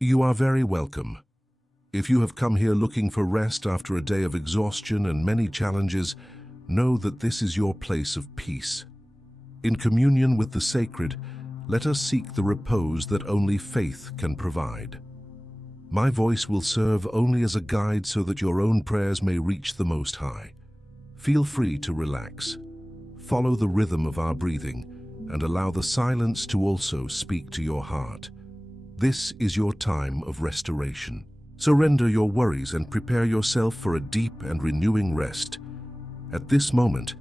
You are very welcome. If you have come here looking for rest after a day of exhaustion and many challenges, know that this is your place of peace. In communion with the sacred, let us seek the repose that only faith can provide. My voice will serve only as a guide so that your own prayers may reach the Most High. Feel free to relax. Follow the rhythm of our breathing and allow the silence to also speak to your heart. This is your time of restoration. Surrender your worries and prepare yourself for a deep and renewing rest. At this moment,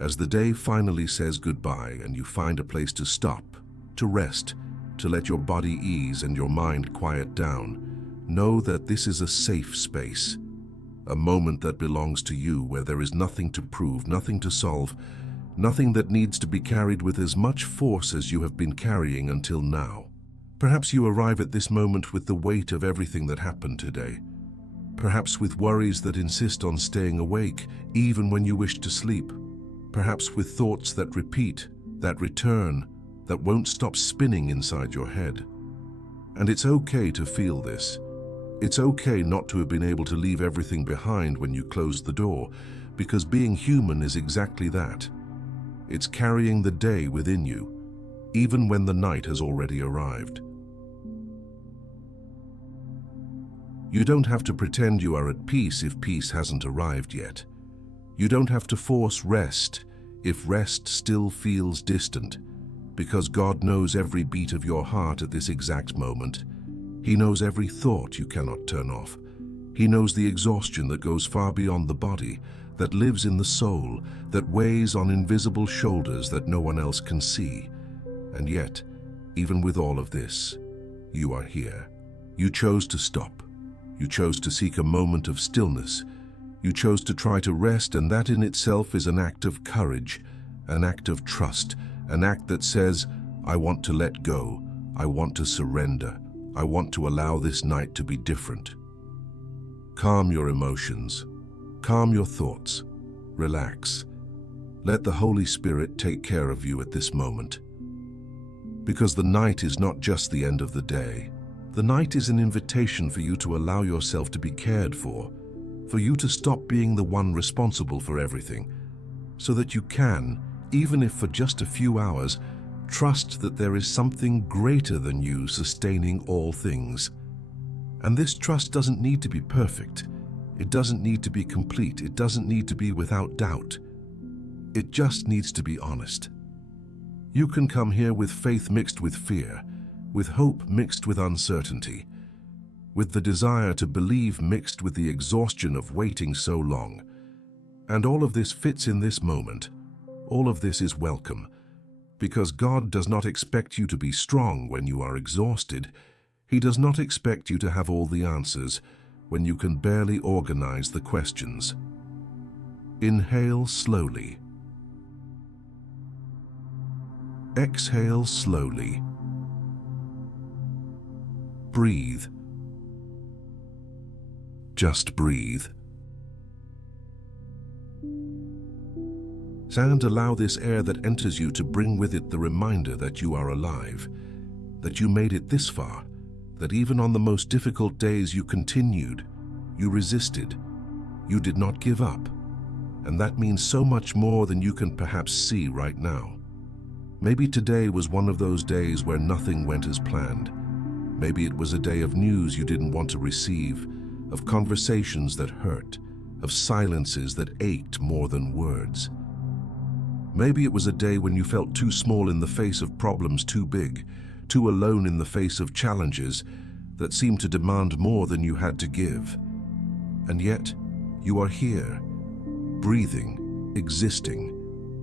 as the day finally says goodbye and you find a place to stop, to rest, to let your body ease and your mind quiet down, know that this is a safe space, a moment that belongs to you where there is nothing to prove, nothing to solve, nothing that needs to be carried with as much force as you have been carrying until now. Perhaps you arrive at this moment with the weight of everything that happened today. Perhaps with worries that insist on staying awake, even when you wish to sleep. Perhaps with thoughts that repeat, that return, that won't stop spinning inside your head. And it's okay to feel this. It's okay not to have been able to leave everything behind when you closed the door, because being human is exactly that. It's carrying the day within you, even when the night has already arrived. You don't have to pretend you are at peace if peace hasn't arrived yet. You don't have to force rest if rest still feels distant, because God knows every beat of your heart at this exact moment. He knows every thought you cannot turn off. He knows the exhaustion that goes far beyond the body, that lives in the soul, that weighs on invisible shoulders that no one else can see. And yet, even with all of this, you are here. You chose to stop. You chose to seek a moment of stillness. You chose to try to rest, and that in itself is an act of courage, an act of trust, an act that says, I want to let go, I want to surrender, I want to allow this night to be different. Calm your emotions, calm your thoughts, relax. Let the Holy Spirit take care of you at this moment. Because the night is not just the end of the day. The night is an invitation for you to allow yourself to be cared for you to stop being the one responsible for everything, so that you can, even if for just a few hours, trust that there is something greater than you sustaining all things. And this trust doesn't need to be perfect. It doesn't need to be complete. It doesn't need to be without doubt. It just needs to be honest. You can come here with faith mixed with fear, with hope mixed with uncertainty, with the desire to believe mixed with the exhaustion of waiting so long. And all of this fits in this moment. All of this is welcome, because God does not expect you to be strong when you are exhausted. He does not expect you to have all the answers when you can barely organize the questions. Inhale slowly. Exhale slowly. Breathe. Just breathe. And allow this air that enters you to bring with it the reminder that you are alive, that you made it this far, that even on the most difficult days you continued, you resisted, you did not give up. And that means so much more than you can perhaps see right now. Maybe today was one of those days where nothing went as planned. Maybe it was a day of news you didn't want to receive, of conversations that hurt, of silences that ached more than words. Maybe it was a day when you felt too small in the face of problems too big, too alone in the face of challenges that seemed to demand more than you had to give. And yet, you are here, breathing, existing,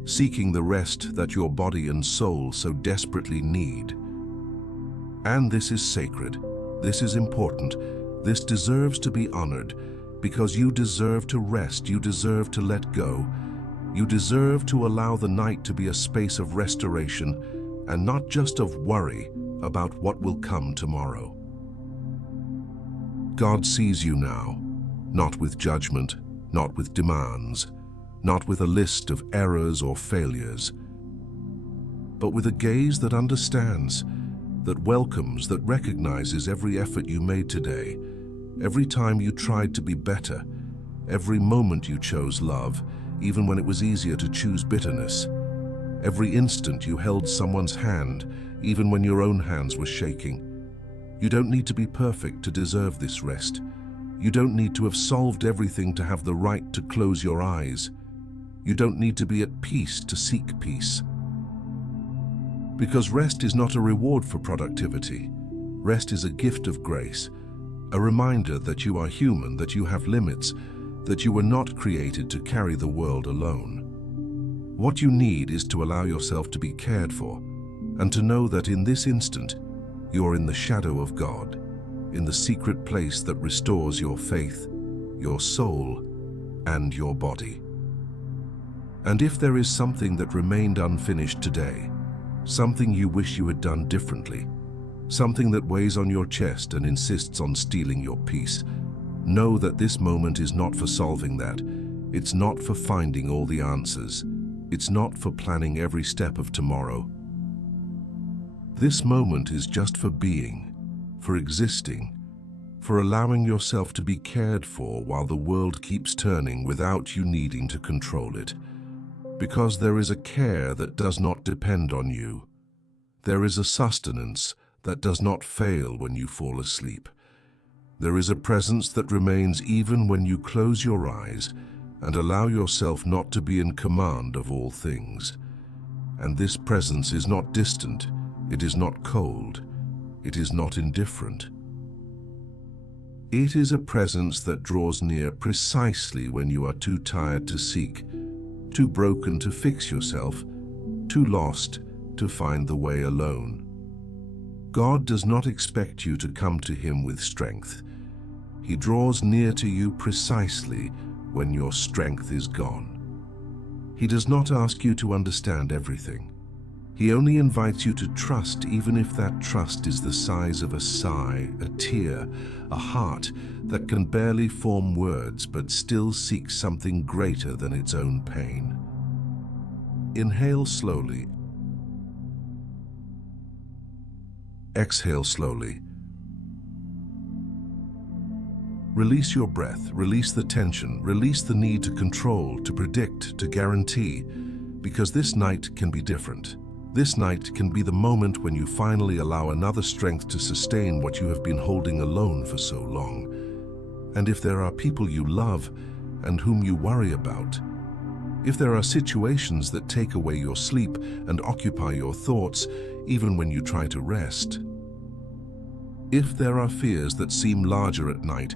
seeking the rest that your body and soul so desperately need. And this is sacred, this is important, this deserves to be honored, because you deserve to rest, you deserve to let go, you deserve to allow the night to be a space of restoration and not just of worry about what will come tomorrow. God sees you now, not with judgment, not with demands, not with a list of errors or failures, but with a gaze that understands, that welcomes, that recognizes every effort you made today, every time you tried to be better, every moment you chose love, even when it was easier to choose bitterness, every instant you held someone's hand, even when your own hands were shaking. You don't need to be perfect to deserve this rest. You don't need to have solved everything to have the right to close your eyes. You don't need to be at peace to seek peace. Because rest is not a reward for productivity. Rest is a gift of grace, a reminder that you are human, that you have limits, that you were not created to carry the world alone. What you need is to allow yourself to be cared for, and to know that in this instant, you are in the shadow of God, in the secret place that restores your faith, your soul, and your body. And if there is something that remained unfinished today, something you wish you had done differently, something that weighs on your chest and insists on stealing your peace, know that this moment is not for solving that. It's not for finding all the answers. It's not for planning every step of tomorrow. This moment is just for being, for existing, for allowing yourself to be cared for while the world keeps turning without you needing to control it. Because there is a care that does not depend on you. There is a sustenance that does not fail when you fall asleep. There is a presence that remains even when you close your eyes and allow yourself not to be in command of all things. And this presence is not distant, it is not cold, it is not indifferent. It is a presence that draws near precisely when you are too tired to seek, too broken to fix yourself, too lost to find the way alone. God does not expect you to come to Him with strength. He draws near to you precisely when your strength is gone. He does not ask you to understand everything. He only invites you to trust, even if that trust is the size of a sigh, a tear, a heart that can barely form words but still seeks something greater than its own pain. Inhale slowly. Exhale slowly. Release your breath, release the tension, release the need to control, to predict, to guarantee, because this night can be different. This night can be the moment when you finally allow another strength to sustain what you have been holding alone for so long. And if there are people you love and whom you worry about, if there are situations that take away your sleep and occupy your thoughts even when you try to rest, if there are fears that seem larger at night,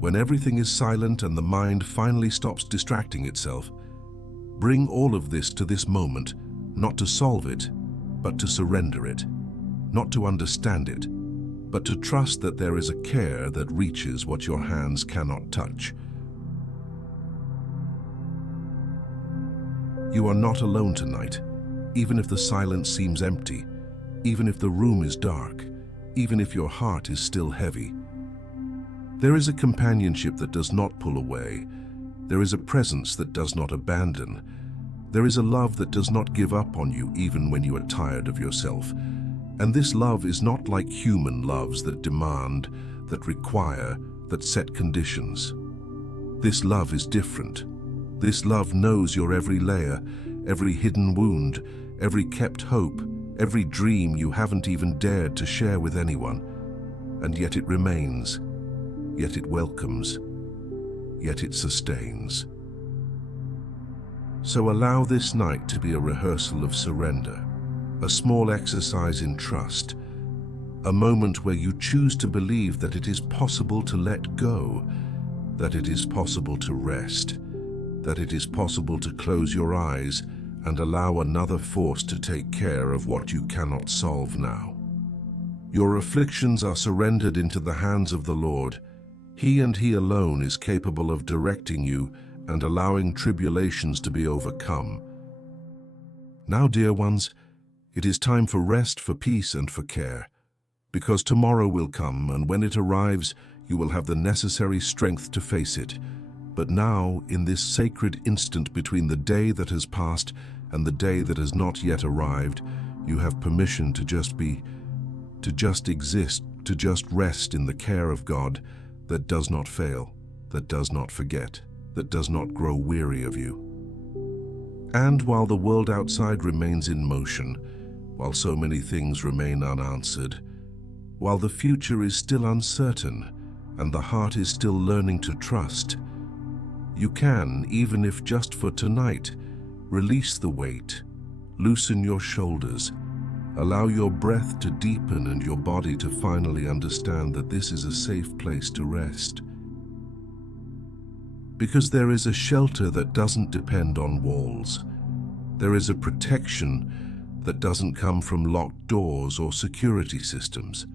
when everything is silent and the mind finally stops distracting itself, bring all of this to this moment, not to solve it, but to surrender it, not to understand it, but to trust that there is a care that reaches what your hands cannot touch. You are not alone tonight, even if the silence seems empty, even if the room is dark, even if your heart is still heavy. There is a companionship that does not pull away. There is a presence that does not abandon. There is a love that does not give up on you even when you are tired of yourself. And this love is not like human loves that demand, that require, that set conditions. This love is different. This love knows your every layer, every hidden wound, every kept hope, every dream you haven't even dared to share with anyone. And yet it remains, yet it welcomes, yet it sustains. So allow this night to be a rehearsal of surrender, a small exercise in trust, a moment where you choose to believe that it is possible to let go, that it is possible to rest, that it is possible to close your eyes and allow another force to take care of what you cannot solve now. Your afflictions are surrendered into the hands of the Lord. He and He alone is capable of directing you and allowing tribulations to be overcome. Now, dear ones, it is time for rest, for peace, and for care, because tomorrow will come, and when it arrives, you will have the necessary strength to face it. But now, in this sacred instant between the day that has passed and the day that has not yet arrived, you have permission to just be to just exist, to just rest in the care of God that does not fail, that does not forget, that does not grow weary of you. And while the world outside remains in motion, while so many things remain unanswered, while the future is still uncertain and the heart is still learning to trust, you can, even if just for tonight, release the weight, loosen your shoulders, allow your breath to deepen and your body to finally understand that this is a safe place to rest. Because there is a shelter that doesn't depend on walls. There is a protection that doesn't come from locked doors or security systems.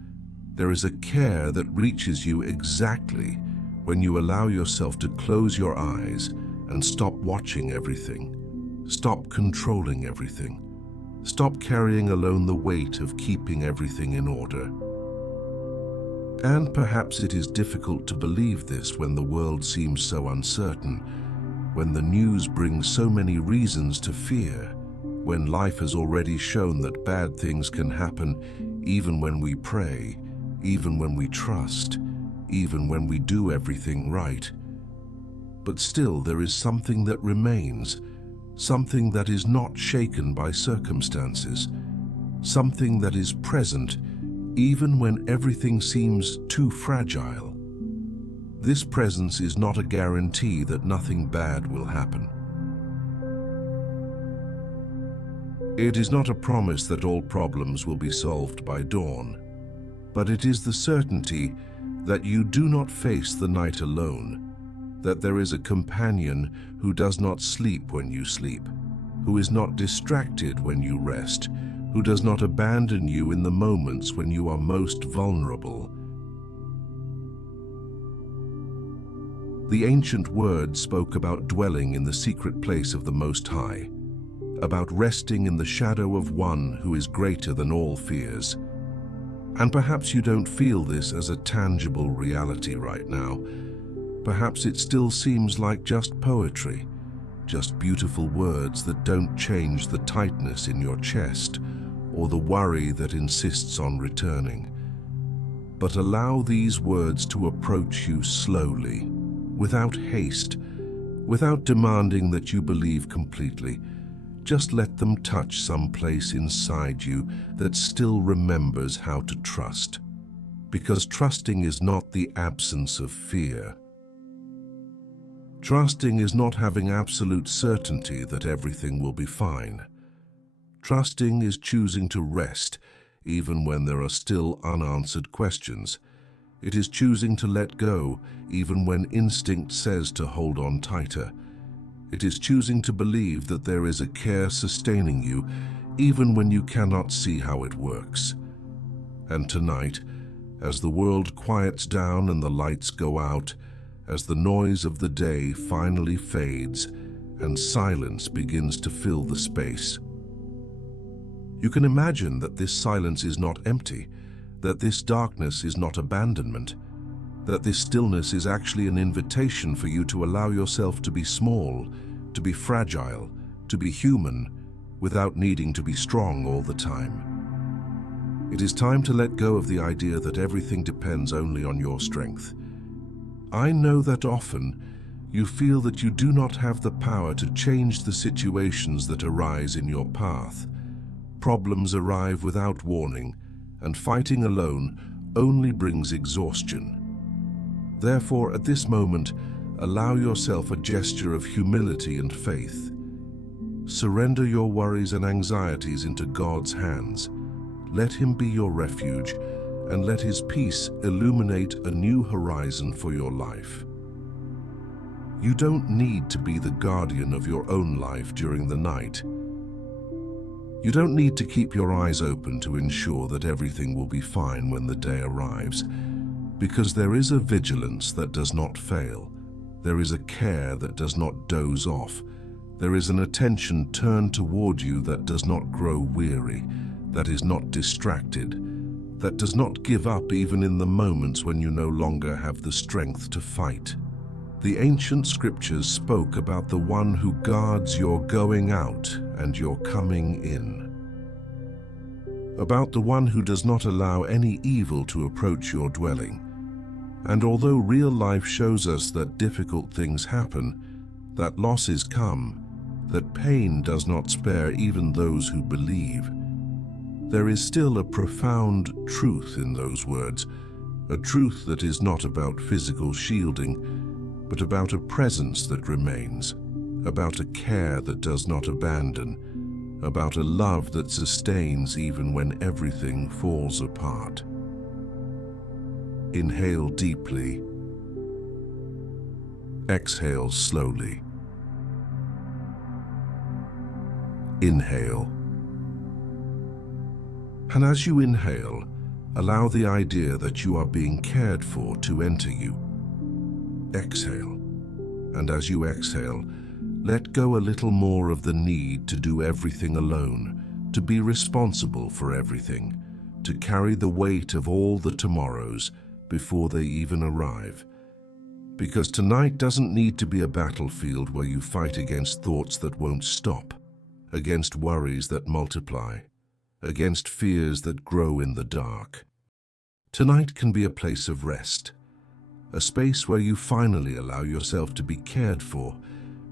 There is a care that reaches you exactly when you allow yourself to close your eyes and stop watching everything, stop controlling everything, stop carrying alone the weight of keeping everything in order. And perhaps it is difficult to believe this when the world seems so uncertain, when the news brings so many reasons to fear, when life has already shown that bad things can happen even when we pray, even when we trust, even when we do everything right. But still there is something that remains, something that is not shaken by circumstances, something that is present even when everything seems too fragile. This presence is not a guarantee that nothing bad will happen. It is not a promise that all problems will be solved by dawn, but it is the certainty that you do not face the night alone, that there is a companion who does not sleep when you sleep, who is not distracted when you rest, who does not abandon you in the moments when you are most vulnerable. The ancient word spoke about dwelling in the secret place of the Most High, about resting in the shadow of one who is greater than all fears. And perhaps you don't feel this as a tangible reality right now. Perhaps it still seems like just poetry, just beautiful words that don't change the tightness in your chest or the worry that insists on returning. But allow these words to approach you slowly, without haste, without demanding that you believe completely. Just let them touch some place inside you that still remembers how to trust. Because trusting is not the absence of fear. Trusting is not having absolute certainty that everything will be fine. Trusting is choosing to rest even when there are still unanswered questions. It is choosing to let go even when instinct says to hold on tighter. It is choosing to believe that there is a care sustaining you even when you cannot see how it works. And tonight, as the world quiets down and the lights go out, as the noise of the day finally fades and silence begins to fill the space, you can imagine that this silence is not empty, that this darkness is not abandonment, that this stillness is actually an invitation for you to allow yourself to be small, to be fragile, to be human, without needing to be strong all the time. It is time to let go of the idea that everything depends only on your strength. I know that often you feel that you do not have the power to change the situations that arise in your path. Problems arrive without warning, and fighting alone only brings exhaustion. Therefore, at this moment, allow yourself a gesture of humility and faith. Surrender your worries and anxieties into God's hands. Let Him be your refuge, and let His peace illuminate a new horizon for your life. You don't need to be the guardian of your own life during the night. You don't need to keep your eyes open to ensure that everything will be fine when the day arrives, because there is a vigilance that does not fail. There is a care that does not doze off. There is an attention turned toward you that does not grow weary, that is not distracted, that does not give up even in the moments when you no longer have the strength to fight. The ancient scriptures spoke about the one who guards your going out and your coming in. about the one who does not allow any evil to approach your dwelling. And although real life shows us that difficult things happen, that losses come, that pain does not spare even those who believe, there is still a profound truth in those words, a truth that is not about physical shielding, but about a presence that remains, about a care that does not abandon, about a love that sustains even when everything falls apart. Inhale deeply. Exhale slowly. Inhale. And as you inhale, allow the idea that you are being cared for to enter you. Exhale. And as you exhale, let go a little more of the need to do everything alone, to be responsible for everything, to carry the weight of all the tomorrows before they even arrive. Because tonight doesn't need to be a battlefield where you fight against thoughts that won't stop, against worries that multiply, against fears that grow in the dark. Tonight can be a place of rest, a space where you finally allow yourself to be cared for,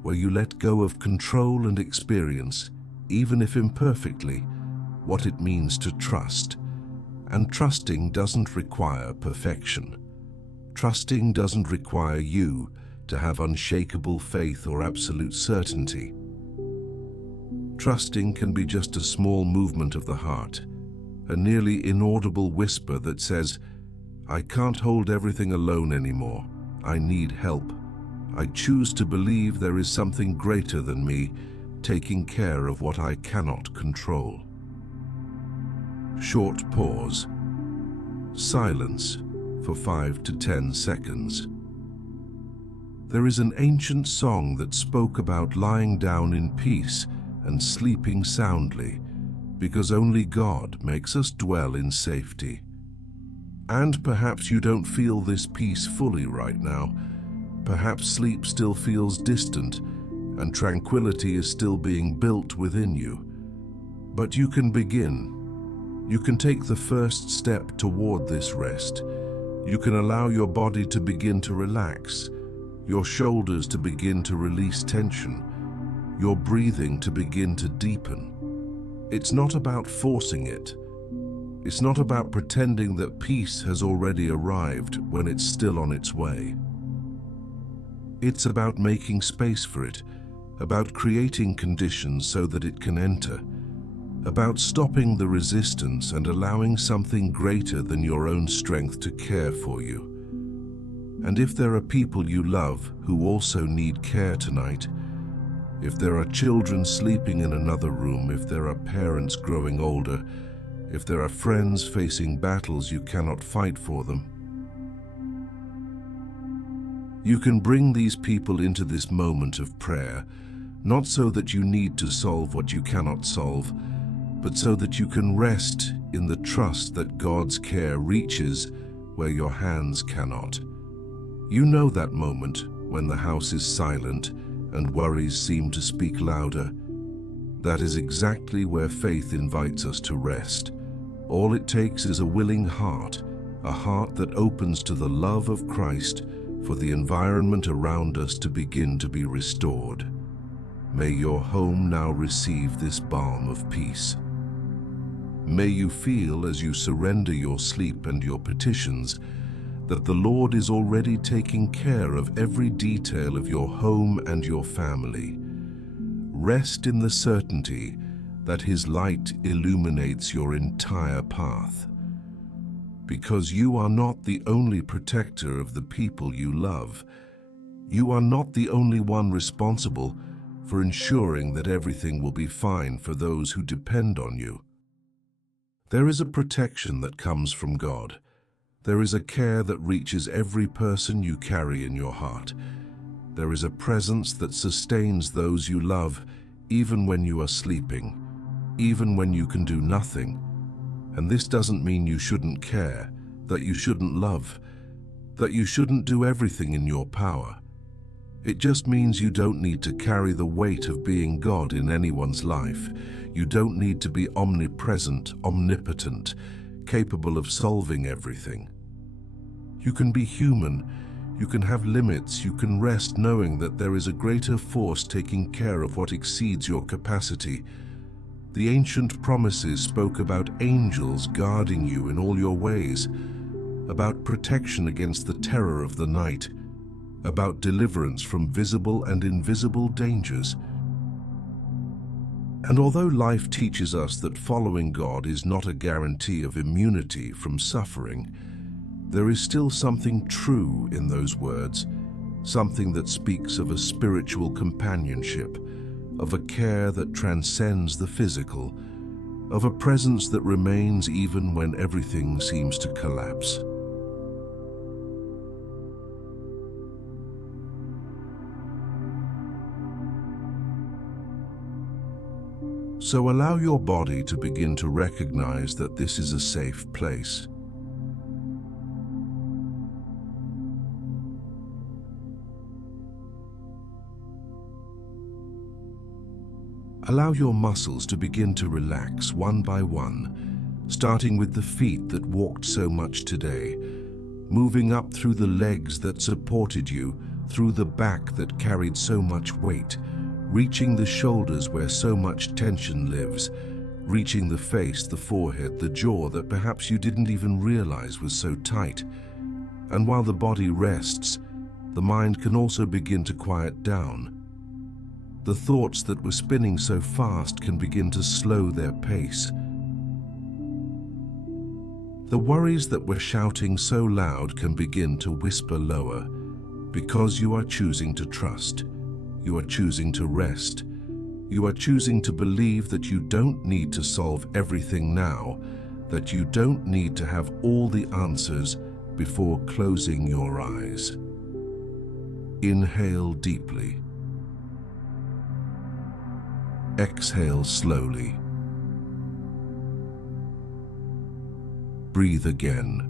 where you let go of control and experience, even if imperfectly, what it means to trust. And trusting doesn't require perfection. Trusting doesn't require you to have unshakable faith or absolute certainty. Trusting can be just a small movement of the heart, a nearly inaudible whisper that says, "I can't hold everything alone anymore. I need help. I choose to believe there is something greater than me, taking care of what I cannot control." Short pause. Silence for 5 to 10 seconds. There is an ancient song that spoke about lying down in peace and sleeping soundly, because only God makes us dwell in safety. And perhaps you don't feel this peace fully right now. Perhaps sleep still feels distant, and tranquility is still being built within you. But you can begin. You can take the first step toward this rest. You can allow your body to begin to relax, your shoulders to begin to release tension, your breathing to begin to deepen. It's not about forcing it. It's not about pretending that peace has already arrived when it's still on its way. It's about making space for it, about creating conditions so that it can enter, about stopping the resistance and allowing something greater than your own strength to care for you. And if there are people you love who also need care tonight, if there are children sleeping in another room, if there are parents growing older, if there are friends facing battles you cannot fight for them, you can bring these people into this moment of prayer, not so that you need to solve what you cannot solve, but so that you can rest in the trust that God's care reaches where your hands cannot. You know that moment when the house is silent and worries seem to speak louder. That is exactly where faith invites us to rest. All it takes is a willing heart, a heart that opens to the love of Christ for the environment around us to begin to be restored. May your home now receive this balm of peace. May you feel, as you surrender your sleep and your petitions, that the Lord is already taking care of every detail of your home and your family. Rest in the certainty that His light illuminates your entire path. Because you are not the only protector of the people you love. You are not the only one responsible for ensuring that everything will be fine for those who depend on you. There is a protection that comes from God. There is a care that reaches every person you carry in your heart. There is a presence that sustains those you love, even when you are sleeping, even when you can do nothing. And this doesn't mean you shouldn't care, that you shouldn't love, that you shouldn't do everything in your power. It just means you don't need to carry the weight of being God in anyone's life. You don't need to be omnipresent, omnipotent, capable of solving everything. You can be human, you can have limits, you can rest knowing that there is a greater force taking care of what exceeds your capacity. The ancient promises spoke about angels guarding you in all your ways, about protection against the terror of the night, about deliverance from visible and invisible dangers. And although life teaches us that following God is not a guarantee of immunity from suffering, there is still something true in those words, something that speaks of a spiritual companionship, of a care that transcends the physical, of a presence that remains even when everything seems to collapse. So allow your body to begin to recognize that this is a safe place. Allow your muscles to begin to relax one by one, starting with the feet that walked so much today, moving up through the legs that supported you, through the back that carried so much weight, reaching the shoulders where so much tension lives, reaching the face, the forehead, the jaw that perhaps you didn't even realize was so tight. And while the body rests, the mind can also begin to quiet down. The thoughts that were spinning so fast can begin to slow their pace. The worries that were shouting so loud can begin to whisper lower, because you are choosing to trust. You are choosing to rest. You are choosing to believe that you don't need to solve everything now, that you don't need to have all the answers before closing your eyes. Inhale deeply. Exhale slowly. Breathe again.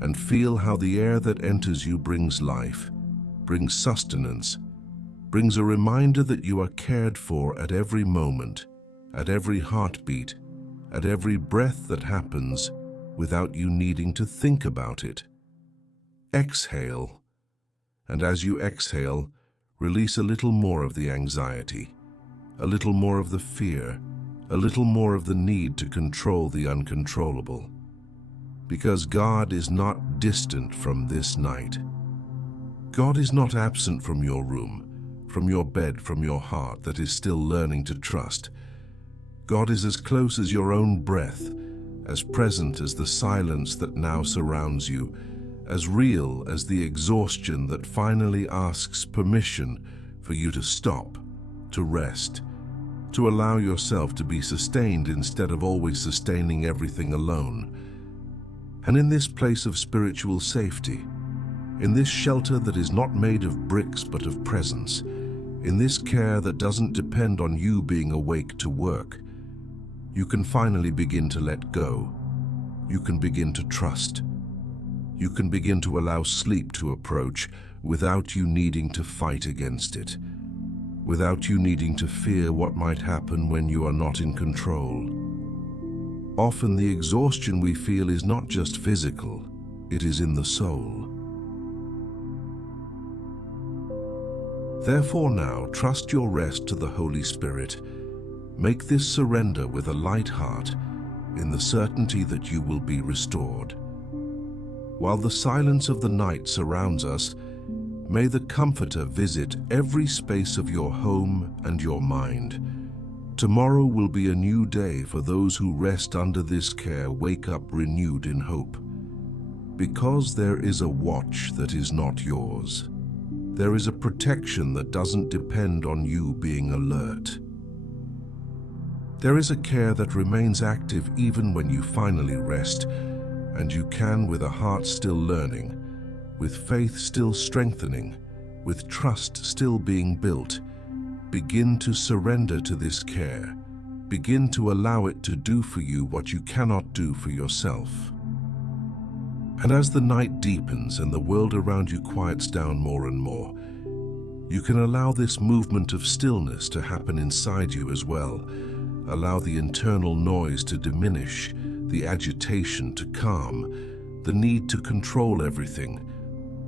And feel how the air that enters you brings life, brings sustenance, brings a reminder that you are cared for at every moment, at every heartbeat, at every breath that happens, without you needing to think about it. Exhale, and as you exhale, release a little more of the anxiety, a little more of the fear, a little more of the need to control the uncontrollable. Because God is not distant from this night. God is not absent from your room, from your bed, from your heart that is still learning to trust. God is as close as your own breath, as present as the silence that now surrounds you, as real as the exhaustion that finally asks permission for you to stop, to rest, to allow yourself to be sustained instead of always sustaining everything alone. And in this place of spiritual safety, in this shelter that is not made of bricks but of presence, in this care that doesn't depend on you being awake to work, you can finally begin to let go. You can begin to trust. You can begin to allow sleep to approach without you needing to fight against it, without you needing to fear what might happen when you are not in control. Often the exhaustion we feel is not just physical, it is in the soul. Therefore now, trust your rest to the Holy Spirit. Make this surrender with a light heart, in the certainty that you will be restored. While the silence of the night surrounds us, may the Comforter visit every space of your home and your mind. Tomorrow will be a new day for those who rest under this care, wake up renewed in hope. Because there is a watch that is not yours. There is a protection that doesn't depend on you being alert. There is a care that remains active even when you finally rest, and you can, with a heart still learning, with faith still strengthening, with trust still being built, begin to surrender to this care, begin to allow it to do for you what you cannot do for yourself. And as the night deepens and the world around you quiets down more and more, you can allow this movement of stillness to happen inside you as well. Allow the internal noise to diminish, the agitation to calm, the need to control everything.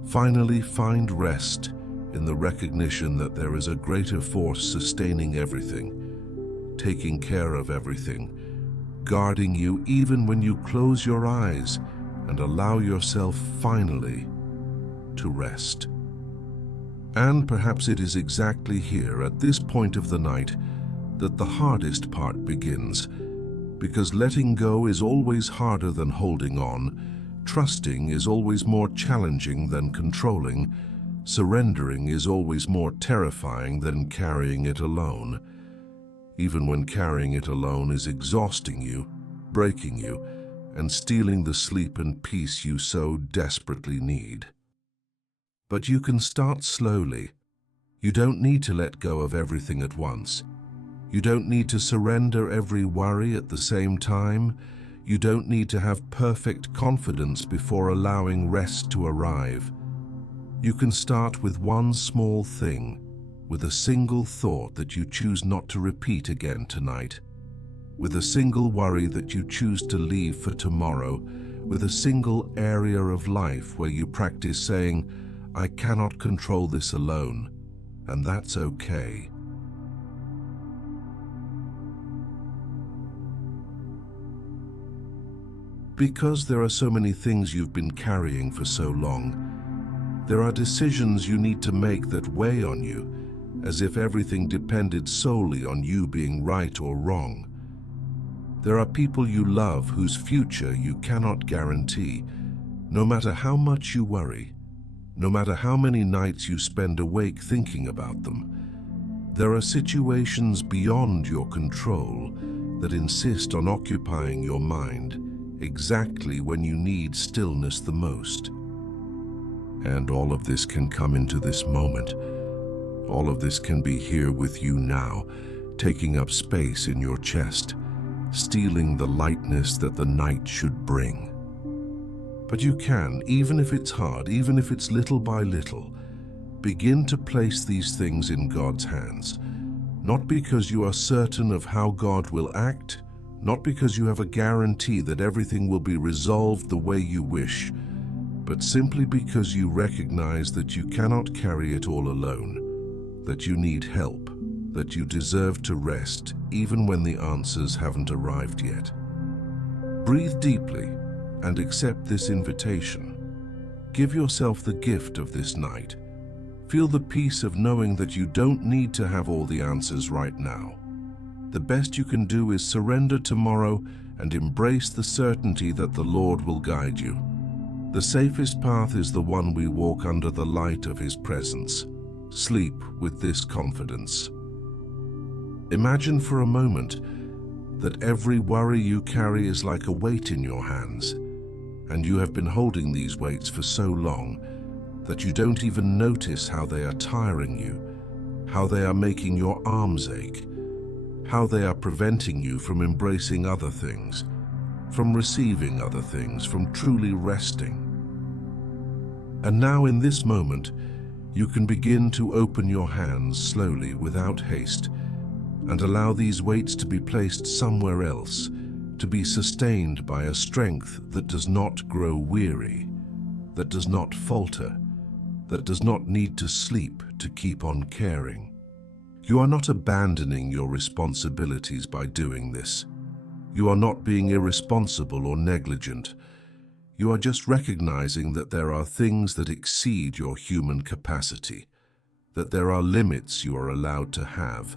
Finally, find rest in the recognition that there is a greater force sustaining everything, taking care of everything, guarding you even when you close your eyes and allow yourself finally to rest. And perhaps it is exactly here, at this point of the night, that the hardest part begins, because letting go is always harder than holding on, trusting is always more challenging than controlling, surrendering is always more terrifying than carrying it alone, even when carrying it alone is exhausting you, breaking you, and stealing the sleep and peace you so desperately need. But you can start slowly. You don't need to let go of everything at once. You don't need to surrender every worry at the same time. You don't need to have perfect confidence before allowing rest to arrive. You can start with one small thing, with a single thought that you choose not to repeat again tonight, with a single worry that you choose to leave for tomorrow, with a single area of life where you practice saying, "I cannot control this alone," and that's okay. Because there are so many things you've been carrying for so long, there are decisions you need to make that weigh on you, as if everything depended solely on you being right or wrong. There are people you love whose future you cannot guarantee, no matter how much you worry, no matter how many nights you spend awake thinking about them. There are situations beyond your control that insist on occupying your mind exactly when you need stillness the most. And all of this can come into this moment. All of this can be here with you now, taking up space in your chest, stealing the lightness that the night should bring. But you can, even if it's hard, even if it's little by little, begin to place these things in God's hands, not because you are certain of how God will act, not because you have a guarantee that everything will be resolved the way you wish, but simply because you recognize that you cannot carry it all alone, that you need help, that you deserve to rest even when the answers haven't arrived yet. Breathe deeply and accept this invitation. Give yourself the gift of this night. Feel the peace of knowing that you don't need to have all the answers right now. The best you can do is surrender tomorrow and embrace the certainty that the Lord will guide you. The safest path is the one we walk under the light of His presence. Sleep with this confidence. Imagine for a moment that every worry you carry is like a weight in your hands, and you have been holding these weights for so long that you don't even notice how they are tiring you, how they are making your arms ache, how they are preventing you from embracing other things, from receiving other things, from truly resting. And now in this moment, you can begin to open your hands slowly without haste and allow these weights to be placed somewhere else, to be sustained by a strength that does not grow weary, that does not falter, that does not need to sleep to keep on caring. You are not abandoning your responsibilities by doing this. You are not being irresponsible or negligent. You are just recognizing that there are things that exceed your human capacity, that there are limits you are allowed to have,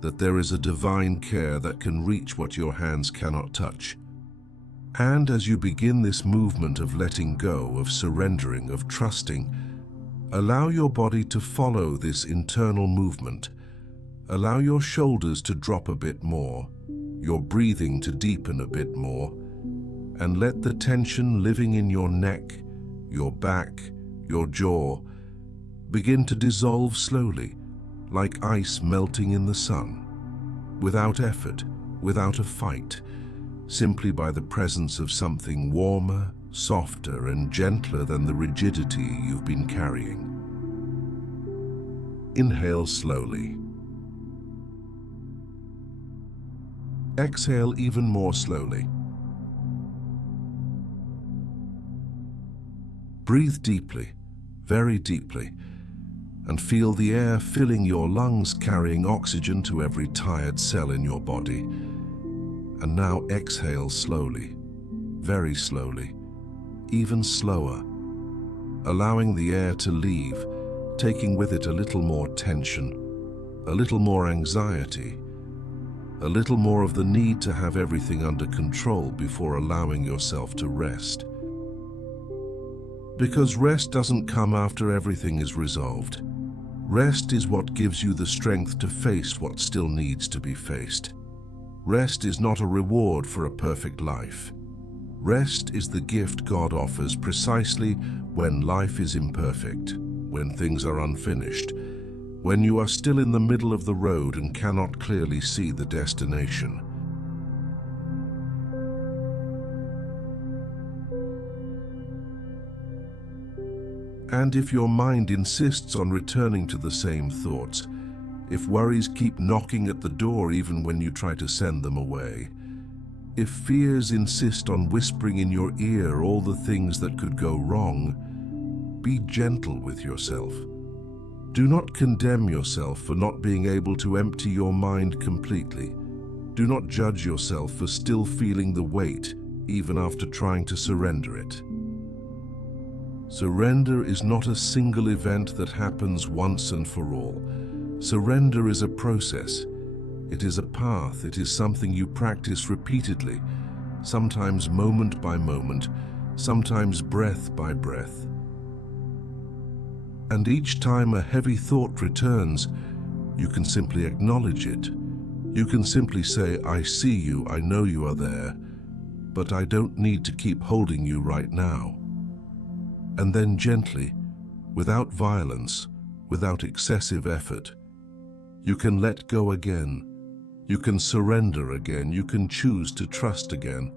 that there is a divine care that can reach what your hands cannot touch. And as you begin this movement of letting go, of surrendering, of trusting, allow your body to follow this internal movement. Allow your shoulders to drop a bit more, your breathing to deepen a bit more, and let the tension living in your neck, your back, your jaw begin to dissolve slowly, like ice melting in the sun, without effort, without a fight, simply by the presence of something warmer, softer, and gentler than the rigidity you've been carrying. Inhale slowly. Exhale even more slowly. Breathe deeply, very deeply, and feel the air filling your lungs, carrying oxygen to every tired cell in your body. And now exhale slowly, very slowly, even slower, allowing the air to leave, taking with it a little more tension, a little more anxiety, a little more of the need to have everything under control before allowing yourself to rest. Because rest doesn't come after everything is resolved. Rest is what gives you the strength to face what still needs to be faced. Rest is not a reward for a perfect life. Rest is the gift God offers precisely when life is imperfect, when things are unfinished, when you are still in the middle of the road and cannot clearly see the destination. And if your mind insists on returning to the same thoughts, if worries keep knocking at the door even when you try to send them away, if fears insist on whispering in your ear all the things that could go wrong, be gentle with yourself. Do not condemn yourself for not being able to empty your mind completely. Do not judge yourself for still feeling the weight, even after trying to surrender it. Surrender is not a single event that happens once and for all. Surrender is a process. It is a path. It is something you practice repeatedly, sometimes moment by moment, sometimes breath by breath. And each time a heavy thought returns, you can simply acknowledge it. You can simply say, "I see you, I know you are there, but I don't need to keep holding you right now." And then gently, without violence, without excessive effort, you can let go again. You can surrender again. You can choose to trust again.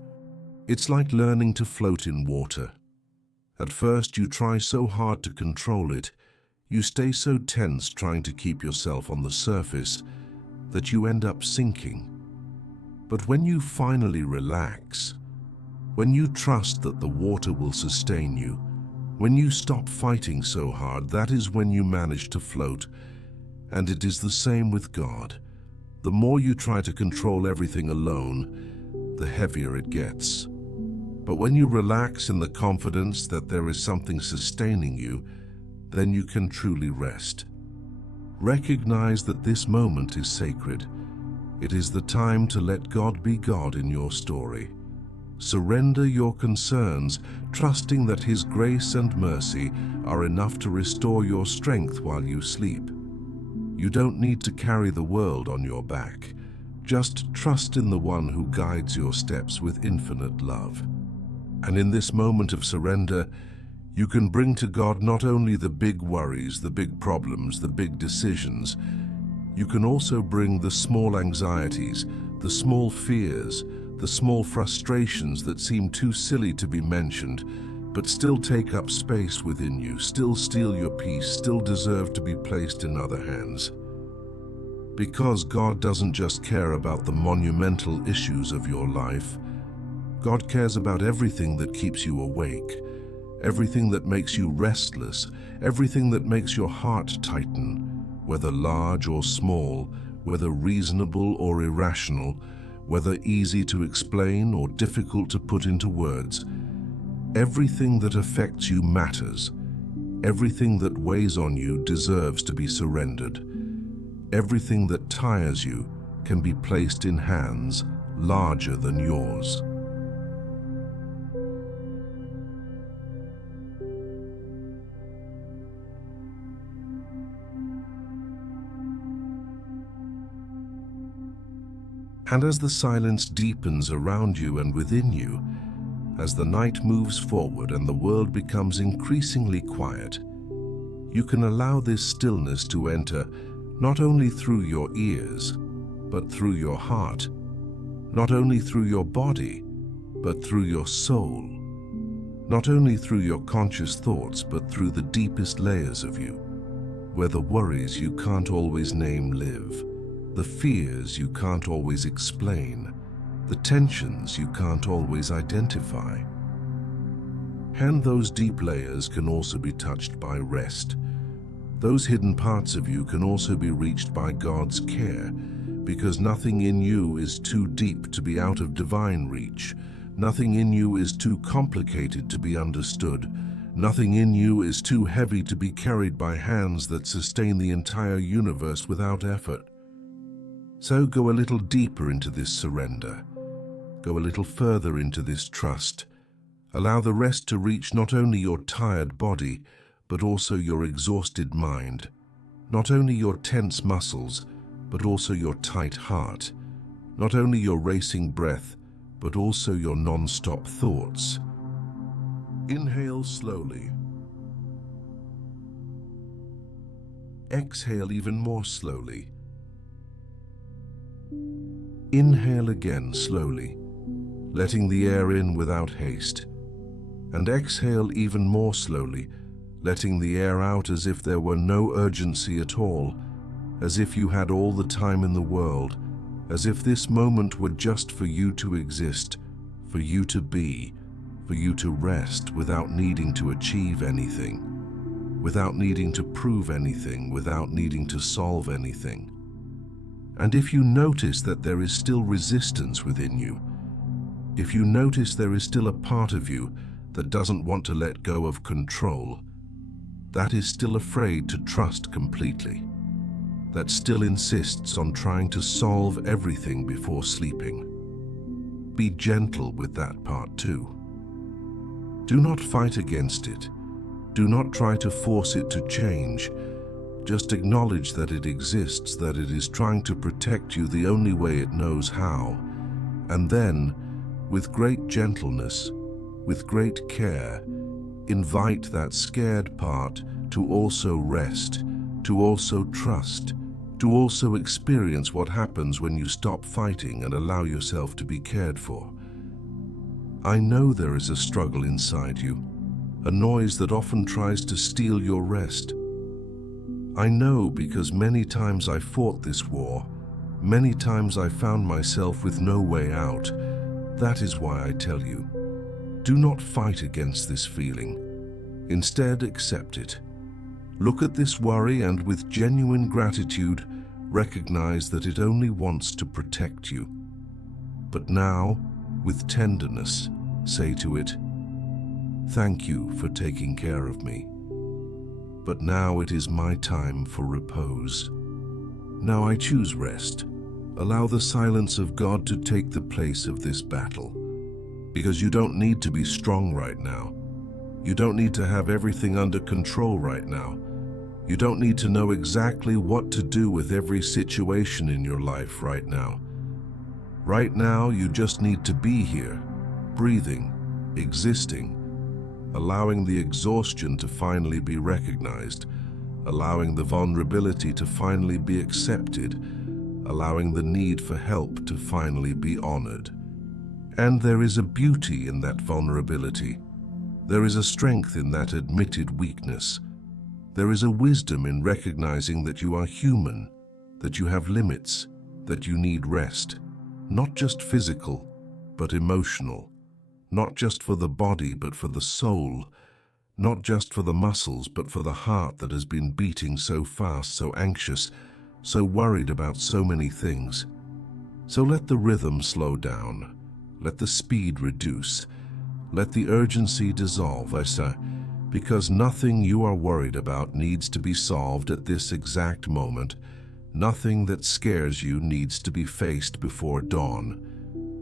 It's like learning to float in water. At first, you try so hard to control it. You stay so tense trying to keep yourself on the surface that you end up sinking. But when you finally relax, when you trust that the water will sustain you, when you stop fighting so hard, that is when you manage to float. And it is the same with God. The more you try to control everything alone, the heavier it gets. But when you relax in the confidence that there is something sustaining you, then you can truly rest. Recognize that this moment is sacred. It is the time to let God be God in your story. Surrender your concerns, trusting that His grace and mercy are enough to restore your strength while you sleep. You don't need to carry the world on your back. Just trust in the one who guides your steps with infinite love. And in this moment of surrender, you can bring to God not only the big worries, the big problems, the big decisions. You can also bring the small anxieties, the small fears, the small frustrations that seem too silly to be mentioned, but still take up space within you, still steal your peace, still deserve to be placed in other hands. Because God doesn't just care about the monumental issues of your life. God cares about everything that keeps you awake, everything that makes you restless, everything that makes your heart tighten, whether large or small, whether reasonable or irrational, whether easy to explain or difficult to put into words. Everything that affects you matters. Everything that weighs on you deserves to be surrendered. Everything that tires you can be placed in hands larger than yours. And as the silence deepens around you and within you, as the night moves forward and the world becomes increasingly quiet, you can allow this stillness to enter not only through your ears, but through your heart. not only through your body, but through your soul, not only through your conscious thoughts, but through the deepest layers of you, where the worries you can't always name live, the fears you can't always explain, the tensions you can't always identify. And those deep layers can also be touched by rest. Those hidden parts of you can also be reached by God's care, because nothing in you is too deep to be out of divine reach. Nothing in you is too complicated to be understood. Nothing in you is too heavy to be carried by hands that sustain the entire universe without effort. So go a little deeper into this surrender. Go a little further into this trust. Allow the rest to reach not only your tired body, but also your exhausted mind. Not only your tense muscles, but also your tight heart. Not only your racing breath, but also your non-stop thoughts. Inhale slowly. Exhale even more slowly. Inhale again slowly, letting the air in without haste. And exhale even more slowly, letting the air out as if there were no urgency at all, as if you had all the time in the world, as if this moment were just for you to exist, for you to be, for you to rest without needing to achieve anything, without needing to prove anything, without needing to solve anything. And if you notice that there is still resistance within you, if you notice there is still a part of you that doesn't want to let go of control, that is still afraid to trust completely, that still insists on trying to solve everything before sleeping, be gentle with that part too. Do not fight against it. Do not try to force it to change. Just acknowledge that it exists, that it is trying to protect you the only way it knows how. And then, with great gentleness, with great care, invite that scared part to also rest, to also trust, to also experience what happens when you stop fighting and allow yourself to be cared for. I know there is a struggle inside you, a noise that often tries to steal your rest. I know because many times I fought this war, many times I found myself with no way out. That is why I tell you, do not fight against this feeling. Instead, accept it. Look at this worry and with genuine gratitude, recognize that it only wants to protect you. But now, with tenderness, say to it, "Thank you for taking care of me. But now it is my time for repose. Now I choose rest. Allow the silence of God to take the place of this battle. Because you don't need to be strong right now. You don't need to have everything under control right now. You don't need to know exactly what to do with every situation in your life right now. Right now, you just need to be here, breathing, existing, allowing the exhaustion to finally be recognized, allowing the vulnerability to finally be accepted, allowing the need for help to finally be honored. And there is a beauty in that vulnerability. There is a strength in that admitted weakness. There is a wisdom in recognizing that you are human, that you have limits, that you need rest, not just physical, but emotional, not just for the body, but for the soul, not just for the muscles, but for the heart that has been beating so fast, so anxious, so worried about so many things. So let the rhythm slow down, let the speed reduce, let the urgency dissolve, because nothing you are worried about needs to be solved at this exact moment. Nothing that scares you needs to be faced before dawn.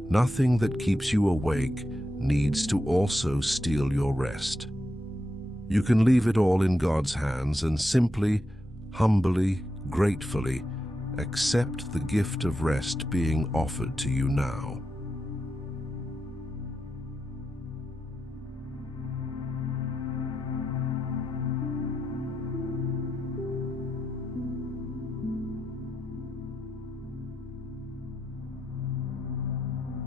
Nothing that keeps you awake needs to also steal your rest. You can leave it all in God's hands and simply, humbly, gratefully accept the gift of rest being offered to you now.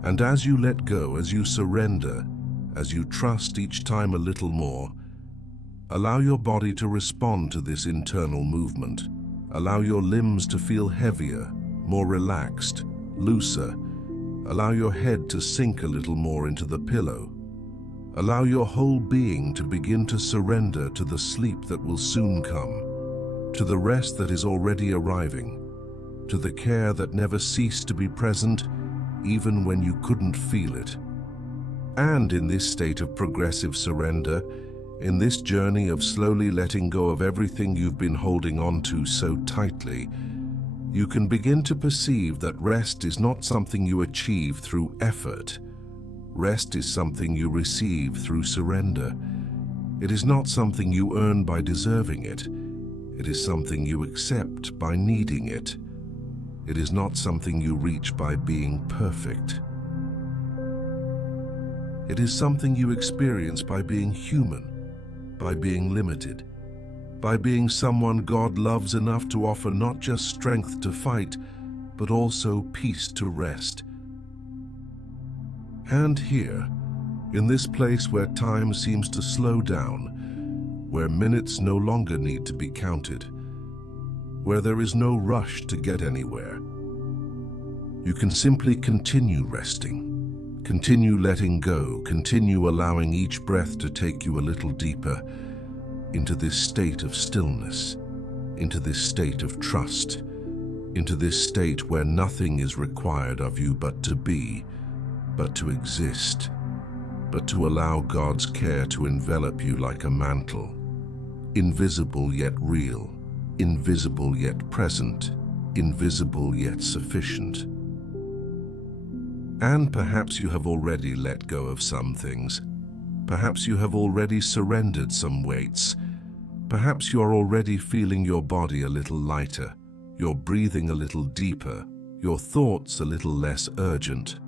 And as you let go, as you surrender, as you trust each time a little more, allow your body to respond to this internal movement. Allow your limbs to feel heavier, more relaxed, looser. Allow your head to sink a little more into the pillow. Allow your whole being to begin to surrender to the sleep that will soon come, to the rest that is already arriving, to the care that never ceased to be present even when you couldn't feel it. And in this state of progressive surrender, in this journey of slowly letting go of everything you've been holding on to so tightly, you can begin to perceive that rest is not something you achieve through effort. Rest is something you receive through surrender. It is not something you earn by deserving it. It is something you accept by needing it. It is not something you reach by being perfect. It is something you experience by being human, by being limited, by being someone God loves enough to offer not just strength to fight, but also peace to rest. And here, in this place where time seems to slow down, where minutes no longer need to be counted, where there is no rush to get anywhere, you can simply continue resting, continue letting go, continue allowing each breath to take you a little deeper into this state of stillness, into this state of trust, into this state where nothing is required of you but to be, but to exist, but to allow God's care to envelop you like a mantle, invisible yet real, invisible yet present, invisible yet sufficient. And perhaps you have already let go of some things. Perhaps you have already surrendered some weights. Perhaps you are already feeling your body a little lighter, your breathing a little deeper, your thoughts a little less urgent.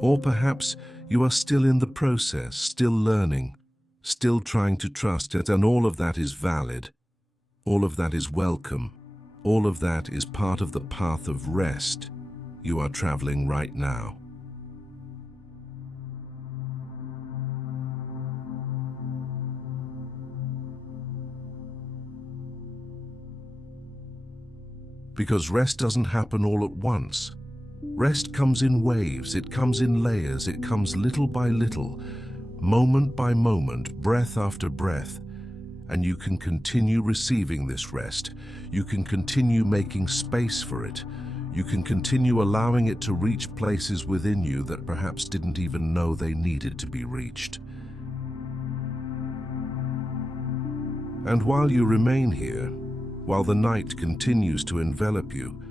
Or perhaps you are still in the process, still learning, still trying to trust it, and all of that is valid. All of that is welcome. All of that is part of the path of rest you are traveling right now. Because rest doesn't happen all at once. Rest comes in waves, it comes in layers, it comes little by little, moment by moment, breath after breath. And you can continue receiving this rest. You can continue making space for it. You can continue allowing it to reach places within you that perhaps didn't even know they needed to be reached. And while you remain here, while the night continues to envelop you,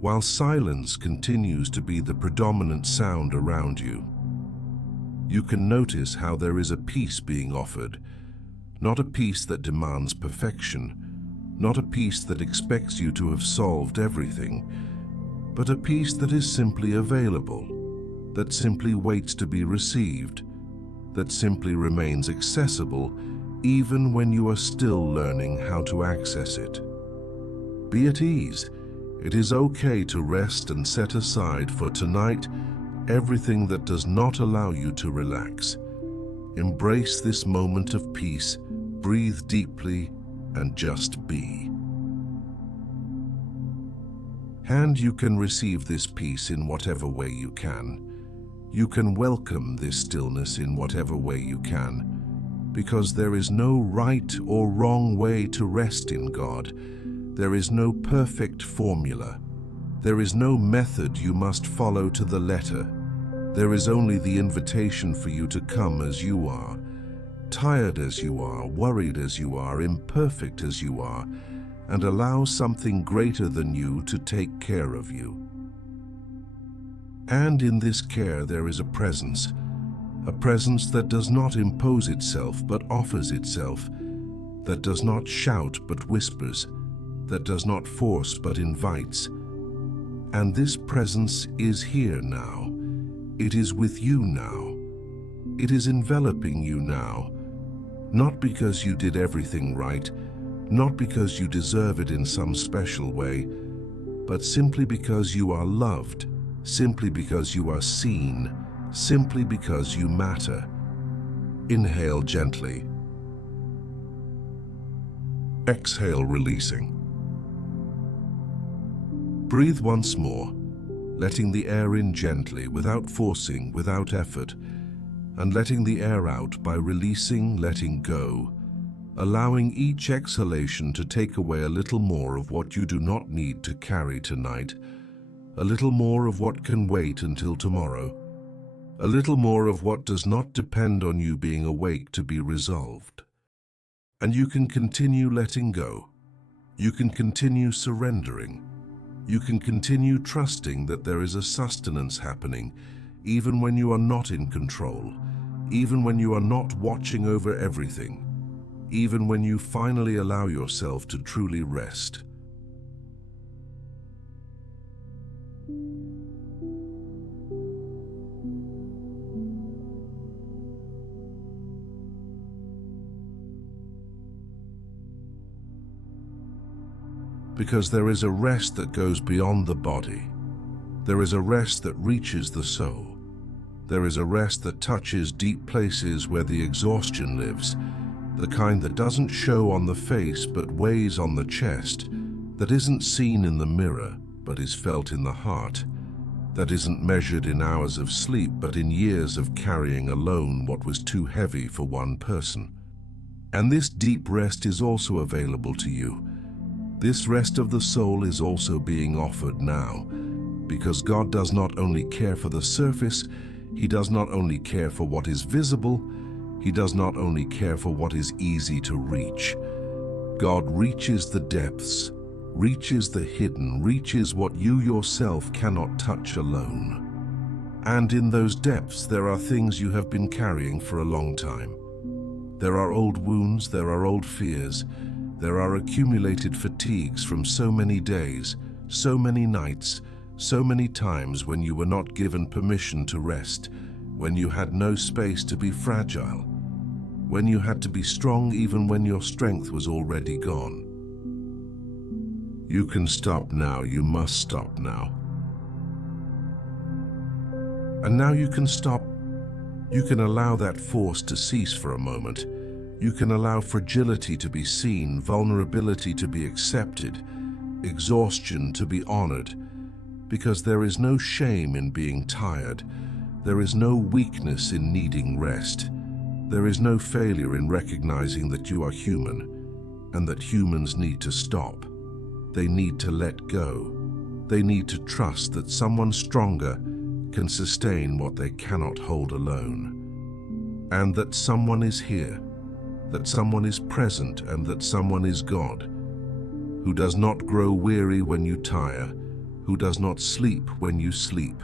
while silence continues to be the predominant sound around you, you can notice how there is a peace being offered, not a peace that demands perfection, not a peace that expects you to have solved everything, but a peace that is simply available, that simply waits to be received, that simply remains accessible even when you are still learning how to access it. Be at ease. It is okay to rest and set aside for tonight everything that does not allow you to relax. Embrace this moment of peace, breathe deeply, and just be. And you can receive this peace in whatever way you can. You can welcome this stillness in whatever way you can, because there is no right or wrong way to rest in God. There is no perfect formula. There is no method you must follow to the letter. There is only the invitation for you to come as you are, tired as you are, worried as you are, imperfect as you are, and allow something greater than you to take care of you. And in this care there is a presence that does not impose itself but offers itself, that does not shout but whispers, that does not force but invites. And this presence is here now. It is with you now. It is enveloping you now, not because you did everything right, not because you deserve it in some special way, but simply because you are loved, simply because you are seen, simply because you matter. Inhale gently. Exhale, releasing. Breathe once more, letting the air in gently, without forcing, without effort, and letting the air out by releasing, letting go, allowing each exhalation to take away a little more of what you do not need to carry tonight, a little more of what can wait until tomorrow, a little more of what does not depend on you being awake to be resolved. And you can continue letting go. You can continue surrendering. You can continue trusting that there is a sustenance happening, even when you are not in control, even when you are not watching over everything, even when you finally allow yourself to truly rest. Because there is a rest that goes beyond the body. There is a rest that reaches the soul. There is a rest that touches deep places where the exhaustion lives, the kind that doesn't show on the face but weighs on the chest, that isn't seen in the mirror but is felt in the heart, that isn't measured in hours of sleep but in years of carrying alone what was too heavy for one person. And this deep rest is also available to you. This rest of the soul is also being offered now, because God does not only care for the surface, He does not only care for what is visible, He does not only care for what is easy to reach. God reaches the depths, reaches the hidden, reaches what you yourself cannot touch alone. And in those depths there are things you have been carrying for a long time. There are old wounds, there are old fears, there are accumulated fatigues from so many days, so many nights, so many times when you were not given permission to rest, when you had no space to be fragile, when you had to be strong even when your strength was already gone. You can stop now, you must stop now. And now you can stop. You can allow that force to cease for a moment. You can allow fragility to be seen, vulnerability to be accepted, exhaustion to be honored, because there is no shame in being tired. There is no weakness in needing rest. There is no failure in recognizing that you are human and that humans need to stop. They need to let go. They need to trust that someone stronger can sustain what they cannot hold alone. And that someone is here, that someone is present, and that someone is God, who does not grow weary when you tire, who does not sleep when you sleep,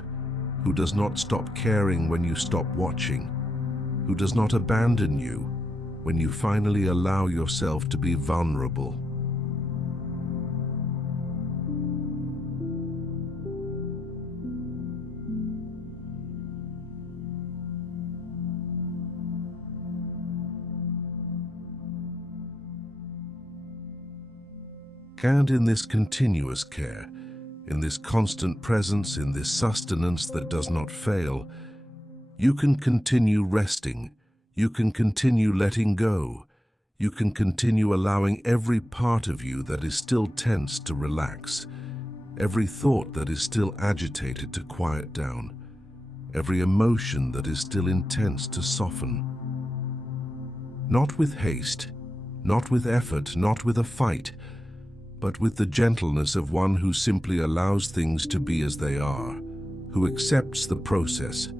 who does not stop caring when you stop watching, who does not abandon you when you finally allow yourself to be vulnerable. And in this continuous care, in this constant presence, in this sustenance that does not fail, you can continue resting, you can continue letting go, you can continue allowing every part of you that is still tense to relax, every thought that is still agitated to quiet down, every emotion that is still intense to soften. Not with haste, not with effort, not with a fight, but with the gentleness of one who simply allows things to be as they are, who accepts the process,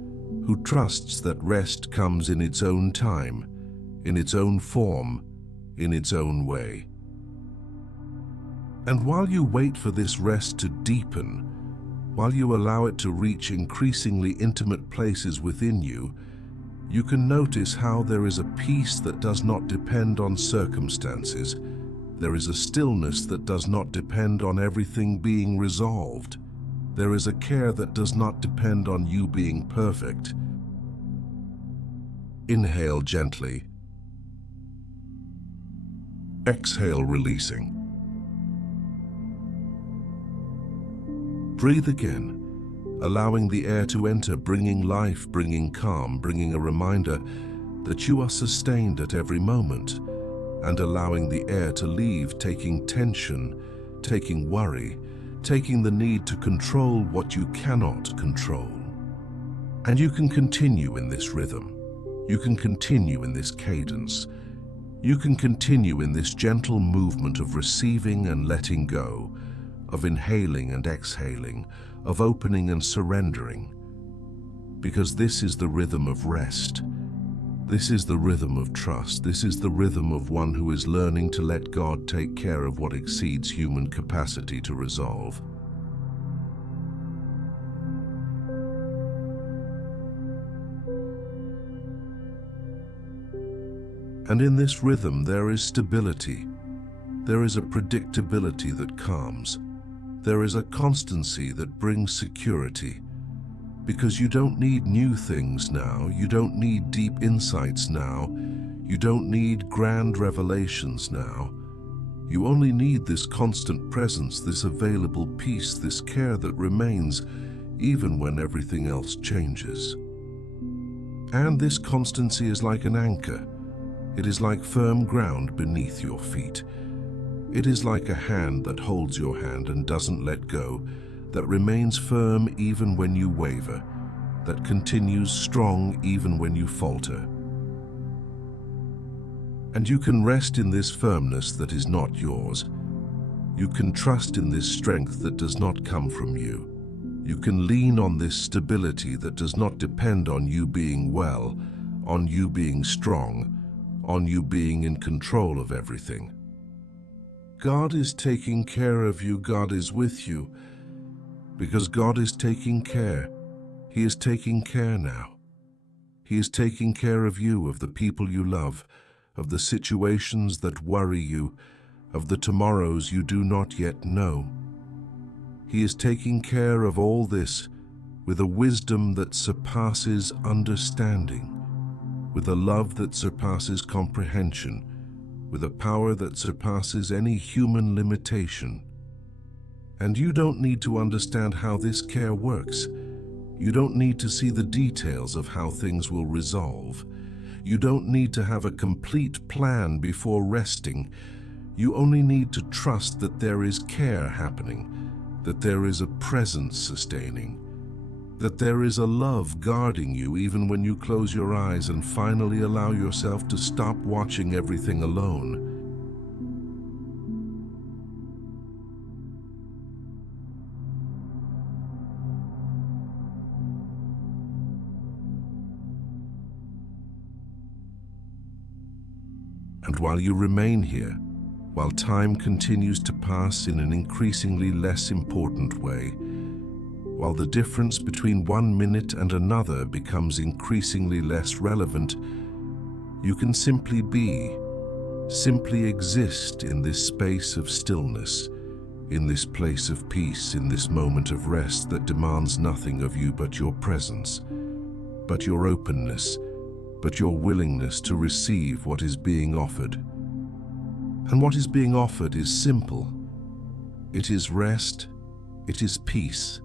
who trusts that rest comes in its own time, in its own form, in its own way. And while you wait for this rest to deepen, while you allow it to reach increasingly intimate places within you, you can notice how there is a peace that does not depend on circumstances. There is a stillness that does not depend on everything being resolved. There is a care that does not depend on you being perfect. Inhale gently. Exhale, releasing. Breathe again. allowing the air to enter, bringing life, bringing calm, bringing a reminder that you are sustained at every moment, and allowing the air to leave, taking tension, taking worry, taking the need to control what you cannot control. And you can continue in this rhythm. You can continue in this cadence. You can continue in this gentle movement of receiving and letting go, of inhaling and exhaling, of opening and surrendering. Because this is the rhythm of rest. This is the rhythm of trust. This is the rhythm of one who is learning to let God take care of what exceeds human capacity to resolve. And in this rhythm there is stability. There is a predictability that calms. There is a constancy that brings security. Because you don't need new things now, you don't need deep insights now, you don't need grand revelations now. You only need this constant presence, this available peace, this care that remains even when everything else changes. And this constancy is like an anchor. It is like firm ground beneath your feet. It is like a hand that holds your hand and doesn't let go, that remains firm even when you waver, that continues strong even when you falter. And you can rest in this firmness that is not yours. You can trust in this strength that does not come from you. You can lean on this stability that does not depend on you being well, on you being strong, on you being in control of everything. God is taking care of you. God is with you. Because God is taking care. He is taking care now. He is taking care of you, of the people you love, of the situations that worry you, of the tomorrows you do not yet know. He is taking care of all this with a wisdom that surpasses understanding, with a love that surpasses comprehension, with a power that surpasses any human limitation. And you don't need to understand how this care works. You don't need to see the details of how things will resolve. You don't need to have a complete plan before resting. You only need to trust that there is care happening, that there is a presence sustaining, that there is a love guarding you even when you close your eyes and finally allow yourself to stop watching everything alone. And while you remain here, while time continues to pass in an increasingly less important way, while the difference between 1 minute and another becomes increasingly less relevant, you can simply be, simply exist in this space of stillness, in this place of peace, in this moment of rest that demands nothing of you but your presence, but your openness, but your willingness to receive what is being offered. And what is being offered is simple. It is rest, it is peace.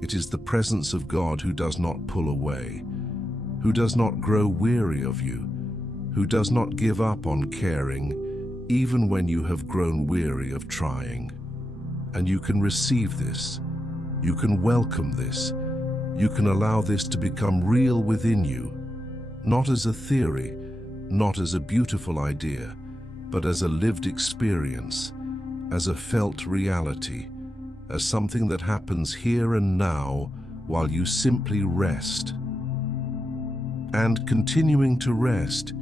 It is the presence of God who does not pull away, who does not grow weary of you, who does not give up on caring, even when you have grown weary of trying. And you can receive this, you can welcome this, you can allow this to become real within you, not as a theory, not as a beautiful idea, but as a lived experience, as a felt reality, as something that happens here and now while you simply rest. And continuing to rest,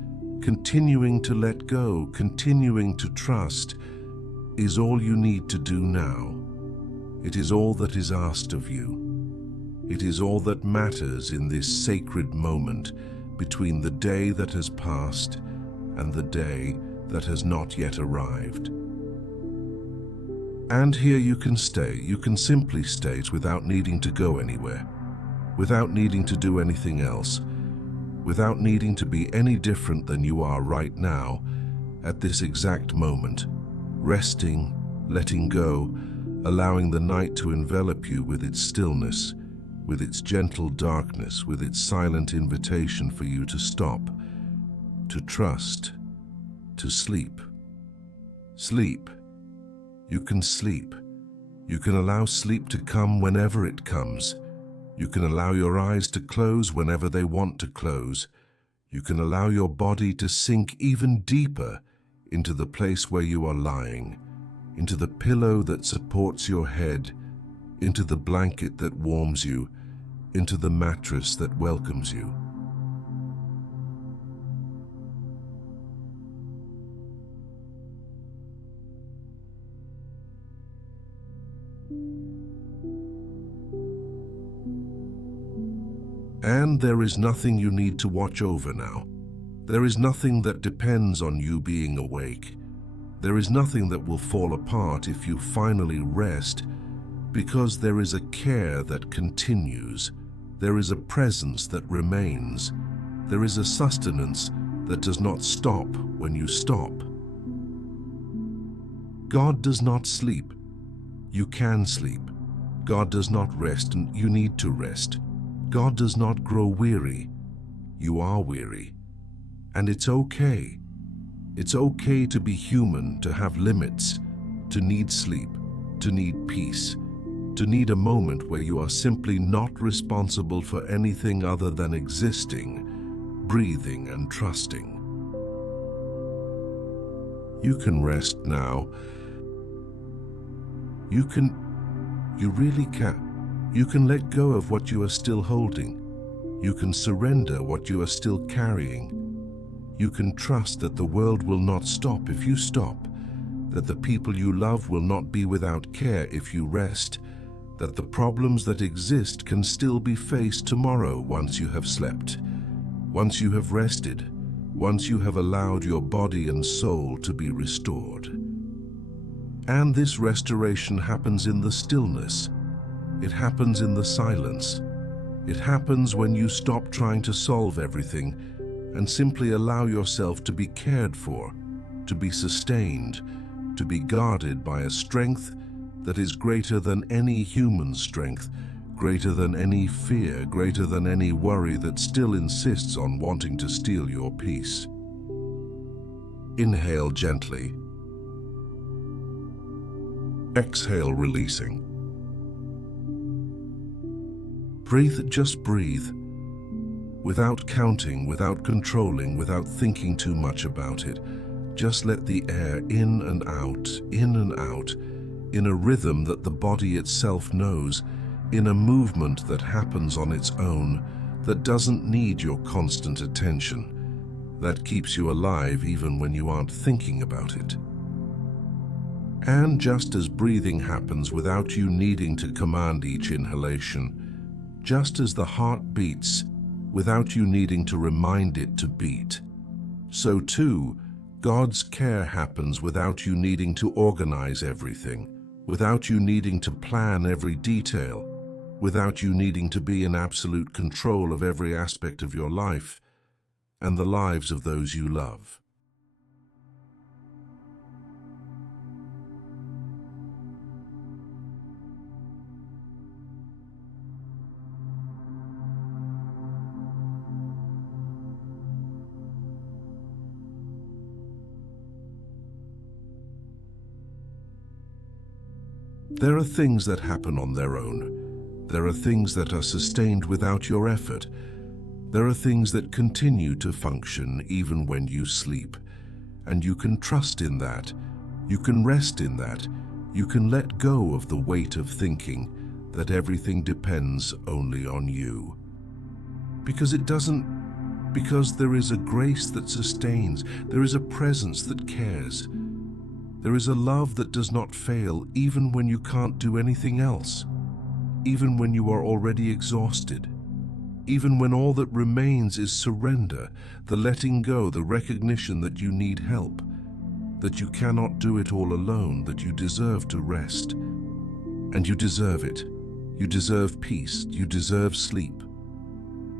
continuing to let go, continuing to trust is all you need to do now. It is all that is asked of you. It is all that matters in this sacred moment between the day that has passed and the day that has not yet arrived. And here you can stay. You can simply state without needing to go anywhere, without needing to do anything else, without needing to be any different than you are right now, at this exact moment, resting, letting go, allowing the night to envelop you with its stillness, with its gentle darkness, with its silent invitation for you to stop, to trust, to sleep. Sleep. You can sleep. You can allow sleep to come whenever it comes. You can allow your eyes to close whenever they want to close. You can allow your body to sink even deeper into the place where you are lying, into the pillow that supports your head, into the blanket that warms you, into the mattress that welcomes you. And there is nothing you need to watch over now. There is nothing that depends on you being awake. There is nothing that will fall apart if you finally rest, because there is a care that continues. There is a presence that remains. There is a sustenance that does not stop when you stop. God does not sleep. You can sleep. God does not rest, and you need to rest. God does not grow weary. You are weary. And it's okay. It's okay to be human, to have limits, to need sleep, to need peace, to need a moment where you are simply not responsible for anything other than existing, breathing and trusting. You can rest now. You really can. You can let go of what you are still holding. You can surrender what you are still carrying. You can trust that the world will not stop if you stop, that the people you love will not be without care if you rest, that the problems that exist can still be faced tomorrow once you have slept, once you have rested, once you have allowed your body and soul to be restored. And this restoration happens in the stillness. It happens in the silence. It happens when you stop trying to solve everything and simply allow yourself to be cared for, to be sustained, to be guarded by a strength that is greater than any human strength, greater than any fear, greater than any worry that still insists on wanting to steal your peace. Inhale gently. Exhale, releasing. Breathe, just breathe. Without counting, without controlling, without thinking too much about it. Just let the air in and out, in a rhythm that the body itself knows, in a movement that happens on its own, that doesn't need your constant attention, that keeps you alive even when you aren't thinking about it. And just as breathing happens without you needing to command each inhalation, just as the heart beats without you needing to remind it to beat, so too, God's care happens without you needing to organize everything, without you needing to plan every detail, without you needing to be in absolute control of every aspect of your life and the lives of those you love. There are things that happen on their own. There are things that are sustained without your effort. There are things that continue to function even when you sleep. And you can trust in that. You can rest in that. You can let go of the weight of thinking that everything depends only on you. Because there is a grace that sustains. There is a presence that cares. There is a love that does not fail even when you can't do anything else, even when you are already exhausted, even when all that remains is surrender, the letting go, the recognition that you need help, that you cannot do it all alone, that you deserve to rest. And you deserve it. You deserve peace. You deserve sleep.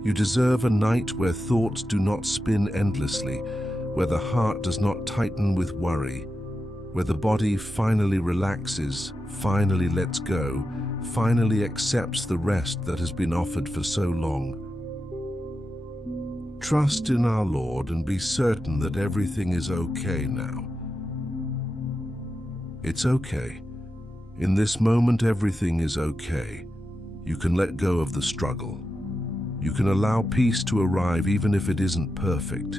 You deserve a night where thoughts do not spin endlessly, where the heart does not tighten with worry, where the body finally relaxes, finally lets go, finally accepts the rest that has been offered for so long. Trust in our Lord and be certain that everything is okay now. It's okay. In this moment, everything is okay. You can let go of the struggle. You can allow peace to arrive even if it isn't perfect,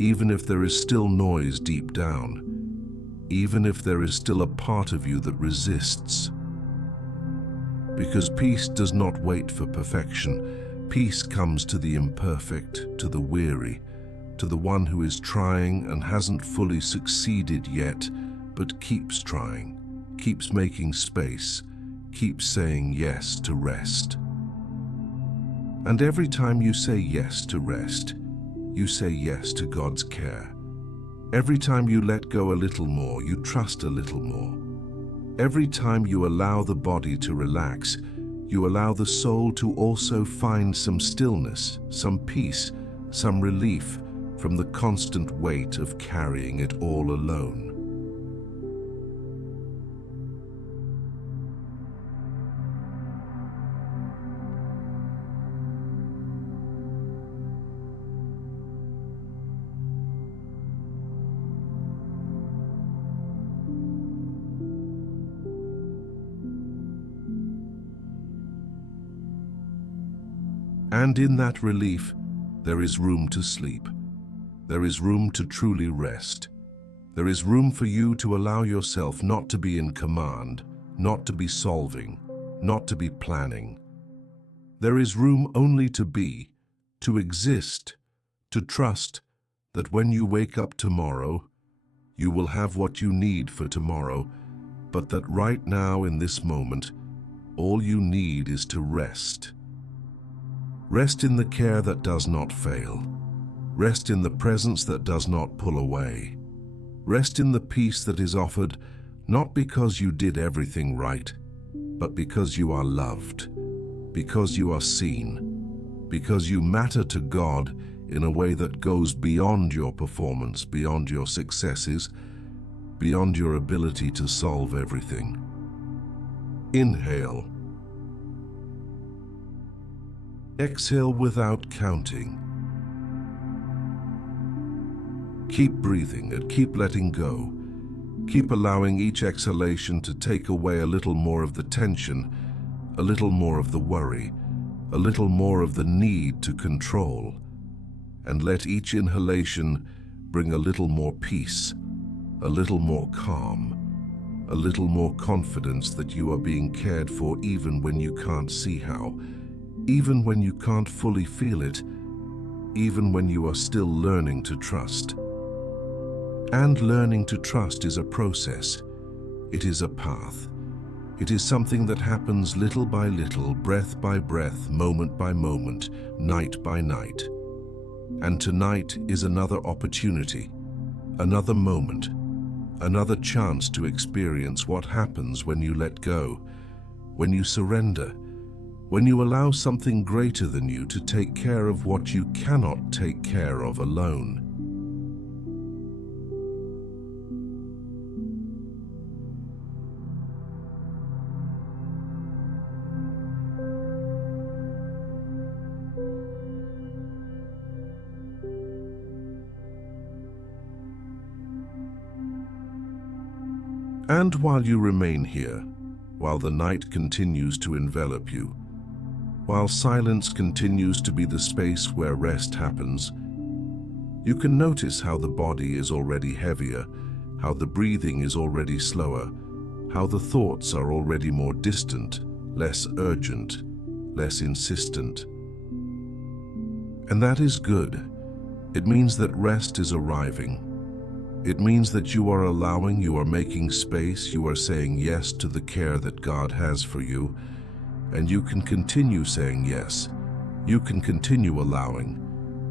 even if there is still noise deep down, even if there is still a part of you that resists. Because peace does not wait for perfection. Peace comes to the imperfect, to the weary, to the one who is trying and hasn't fully succeeded yet, but keeps trying, keeps making space, keeps saying yes to rest. And every time you say yes to rest, you say yes to God's care. Every time you let go a little more, you trust a little more. Every time you allow the body to relax, you allow the soul to also find some stillness, some peace, some relief from the constant weight of carrying it all alone. And in that relief, there is room to sleep. There is room to truly rest. There is room for you to allow yourself not to be in command, not to be solving, not to be planning. There is room only to be, to exist, to trust that when you wake up tomorrow, you will have what you need for tomorrow, but that right now in this moment, all you need is to rest. Rest in the care that does not fail. Rest in the presence that does not pull away. Rest in the peace that is offered not because you did everything right, but because you are loved, because you are seen, because you matter to God in a way that goes beyond your performance, beyond your successes, beyond your ability to solve everything. Inhale. Exhale without counting. Keep breathing and keep letting go. Keep allowing each exhalation to take away a little more of the tension, a little more of the worry, a little more of the need to control. And let each inhalation bring a little more peace, a little more calm, a little more confidence that you are being cared for even when you can't see how, even when you can't fully feel it, even when you are still learning to trust. And learning to trust is a process. It is a path. It is something that happens little by little, breath by breath, moment by moment, night by night. And tonight is another opportunity, another moment, another chance to experience what happens when you let go, when you surrender, when you allow something greater than you to take care of what you cannot take care of alone. And while you remain here, while the night continues to envelop you, while silence continues to be the space where rest happens, you can notice how the body is already heavier, how the breathing is already slower, how the thoughts are already more distant, less urgent, less insistent. And that is good. It means that rest is arriving. It means that you are allowing, you are making space, you are saying yes to the care that God has for you, and you can continue saying yes. You can continue allowing.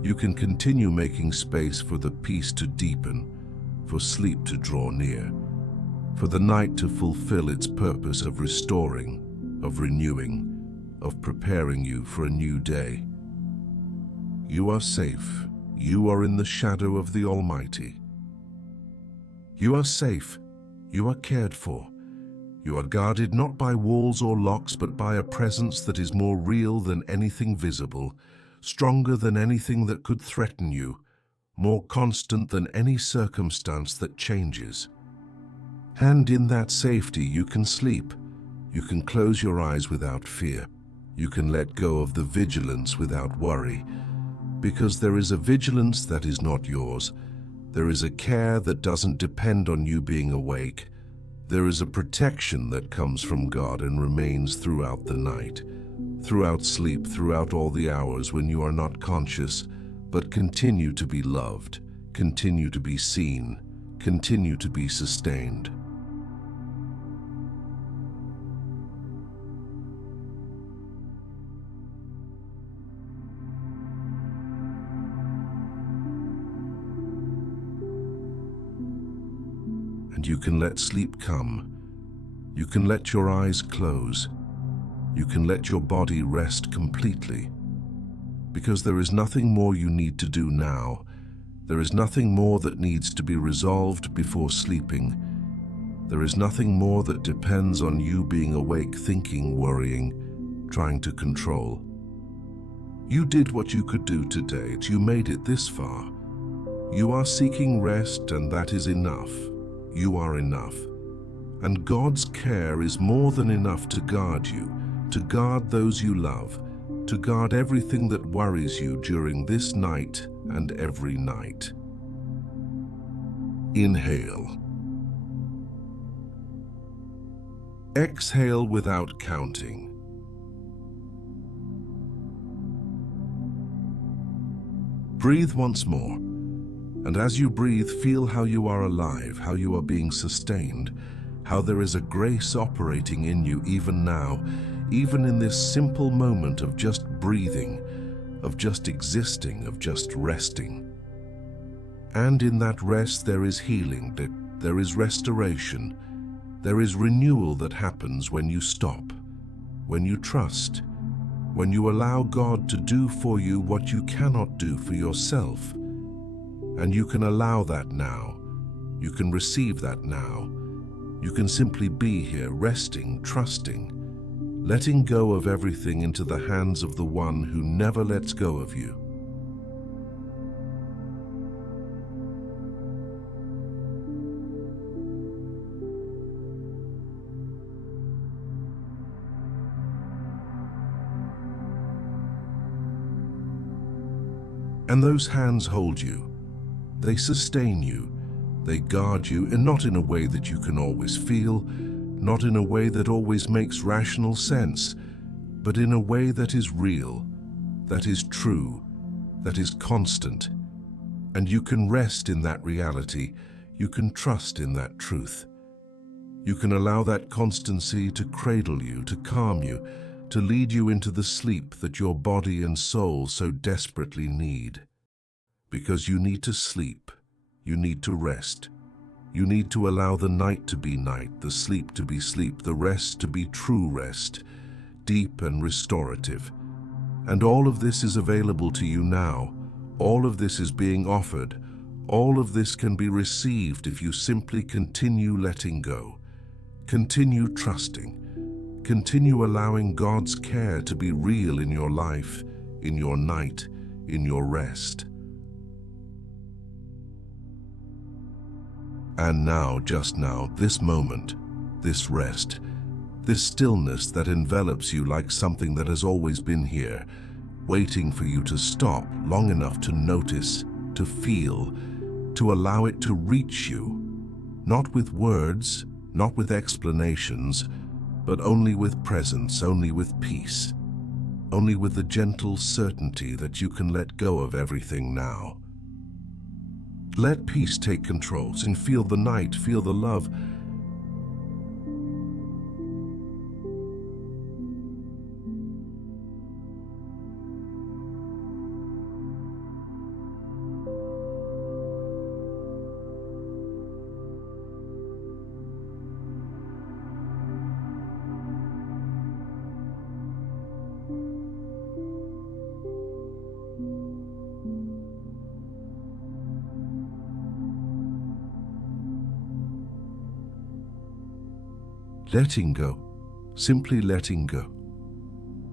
You can continue making space for the peace to deepen, for sleep to draw near, for the night to fulfill its purpose of restoring, of renewing, of preparing you for a new day. You are safe. You are in the shadow of the Almighty. You are safe You are cared for. You are guarded not by walls or locks, but by a presence that is more real than anything visible, stronger than anything that could threaten you, more constant than any circumstance that changes. And in that safety you can sleep. You can close your eyes without fear. You can let go of the vigilance without worry, because there is a vigilance that is not yours. There is a care that doesn't depend on you being awake. There is a protection that comes from God and remains throughout the night, throughout sleep, throughout all the hours when you are not conscious, but continue to be loved, continue to be seen, continue to be sustained. And you can let sleep come. You can let your eyes close. You can let your body rest completely. Because there is nothing more you need to do now. There is nothing more that needs to be resolved before sleeping. There is nothing more that depends on you being awake, thinking, worrying, trying to control. You did what you could do today. You made it this far. You are seeking rest, and that is enough. You are enough. And God's care is more than enough to guard you, to guard those you love, to guard everything that worries you during this night and every night. Inhale. Exhale without counting. Breathe once more. And as you breathe, feel how you are alive, how you are being sustained, how there is a grace operating in you even now, even in this simple moment of just breathing, of just existing, of just resting. And in that rest there is healing, there is restoration, there is renewal that happens when you stop, when you trust, when you allow God to do for you what you cannot do for yourself. And you can allow that now. You can receive that now. You can simply be here, resting, trusting, letting go of everything into the hands of the one who never lets go of you. And those hands hold you. They sustain you, they guard you, and not in a way that you can always feel, not in a way that always makes rational sense, but in a way that is real, that is true, that is constant. And you can rest in that reality, you can trust in that truth. You can allow that constancy to cradle you, to calm you, to lead you into the sleep that your body and soul so desperately need. Because you need to sleep, you need to rest. You need to allow the night to be night, the sleep to be sleep, the rest to be true rest, deep and restorative. And all of this is available to you now. All of this is being offered. All of this can be received if you simply continue letting go. Continue trusting. Continue allowing God's care to be real in your life, in your night, in your rest. And now, just now, this moment, this rest, this stillness that envelops you like something that has always been here, waiting for you to stop long enough to notice, to feel, to allow it to reach you, not with words, not with explanations, but only with presence, only with peace, only with the gentle certainty that you can let go of everything now. Let peace take control and feel the night, feel the love. letting go, simply letting go,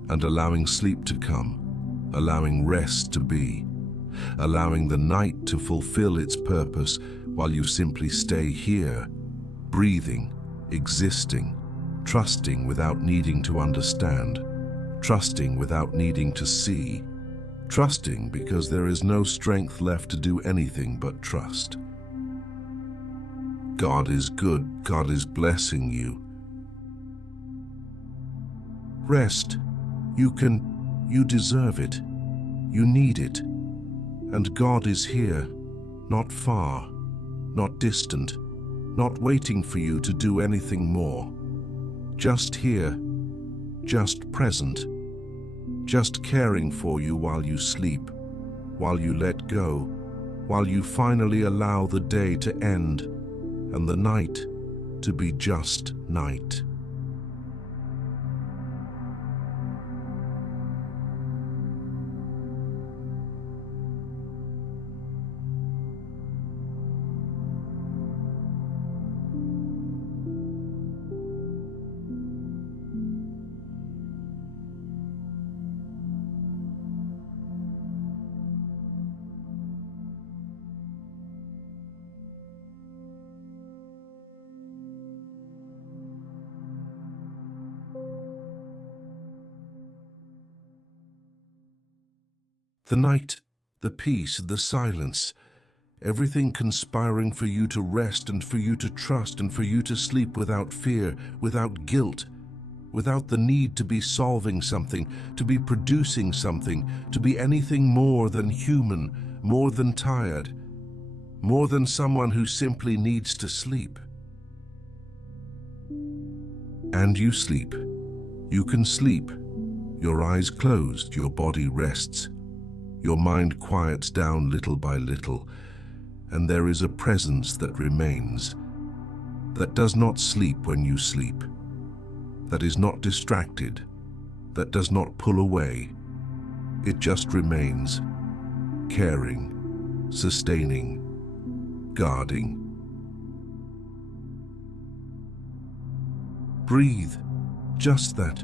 and allowing sleep to come, allowing rest to be, allowing the night to fulfill its purpose while you simply stay here, breathing, existing, trusting without needing to understand, trusting without needing to see, trusting because there is no strength left to do anything but trust. God is good. God is blessing you. Rest. You deserve it. You need it. And God is here, not far, not distant, not waiting for you to do anything more. Just here, just present, just caring for you while you sleep, while you let go, while you finally allow the day to end and the night to be just night. The night, the peace, the silence, everything conspiring for you to rest and for you to trust and for you to sleep without fear, without guilt, without the need to be solving something, to be producing something, to be anything more than human, more than tired, more than someone who simply needs to sleep. And you sleep. You can sleep. Your eyes closed, your body rests. Your mind quiets down little by little, and there is a presence that remains, that does not sleep when you sleep, that is not distracted, that does not pull away. It just remains, caring, sustaining, guarding. Breathe, just that,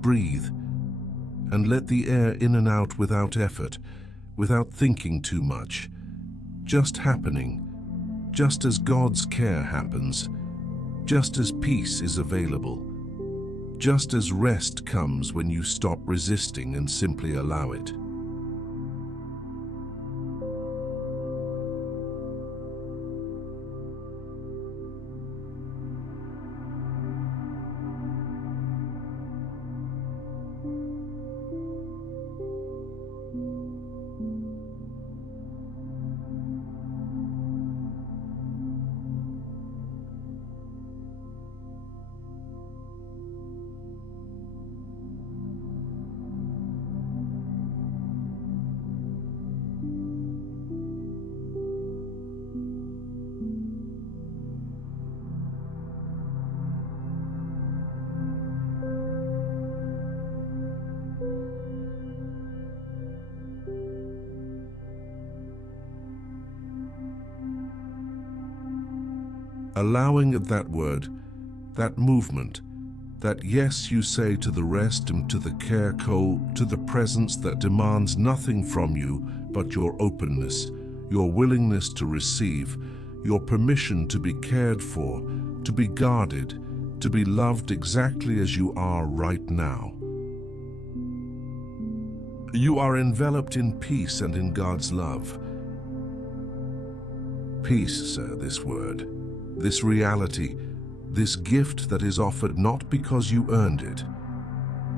breathe, and let the air in and out without effort, without thinking too much, just happening, just as God's care happens, just as peace is available, just as rest comes when you stop resisting and simply allow it. Allowing that word, that movement, that yes you say to the rest and to the care to the presence that demands nothing from you but your openness, your willingness to receive, your permission to be cared for, to be guarded, to be loved exactly as you are right now. You are enveloped in peace and in God's love. Peace, sir, this word. This reality, this gift that is offered not because you earned it,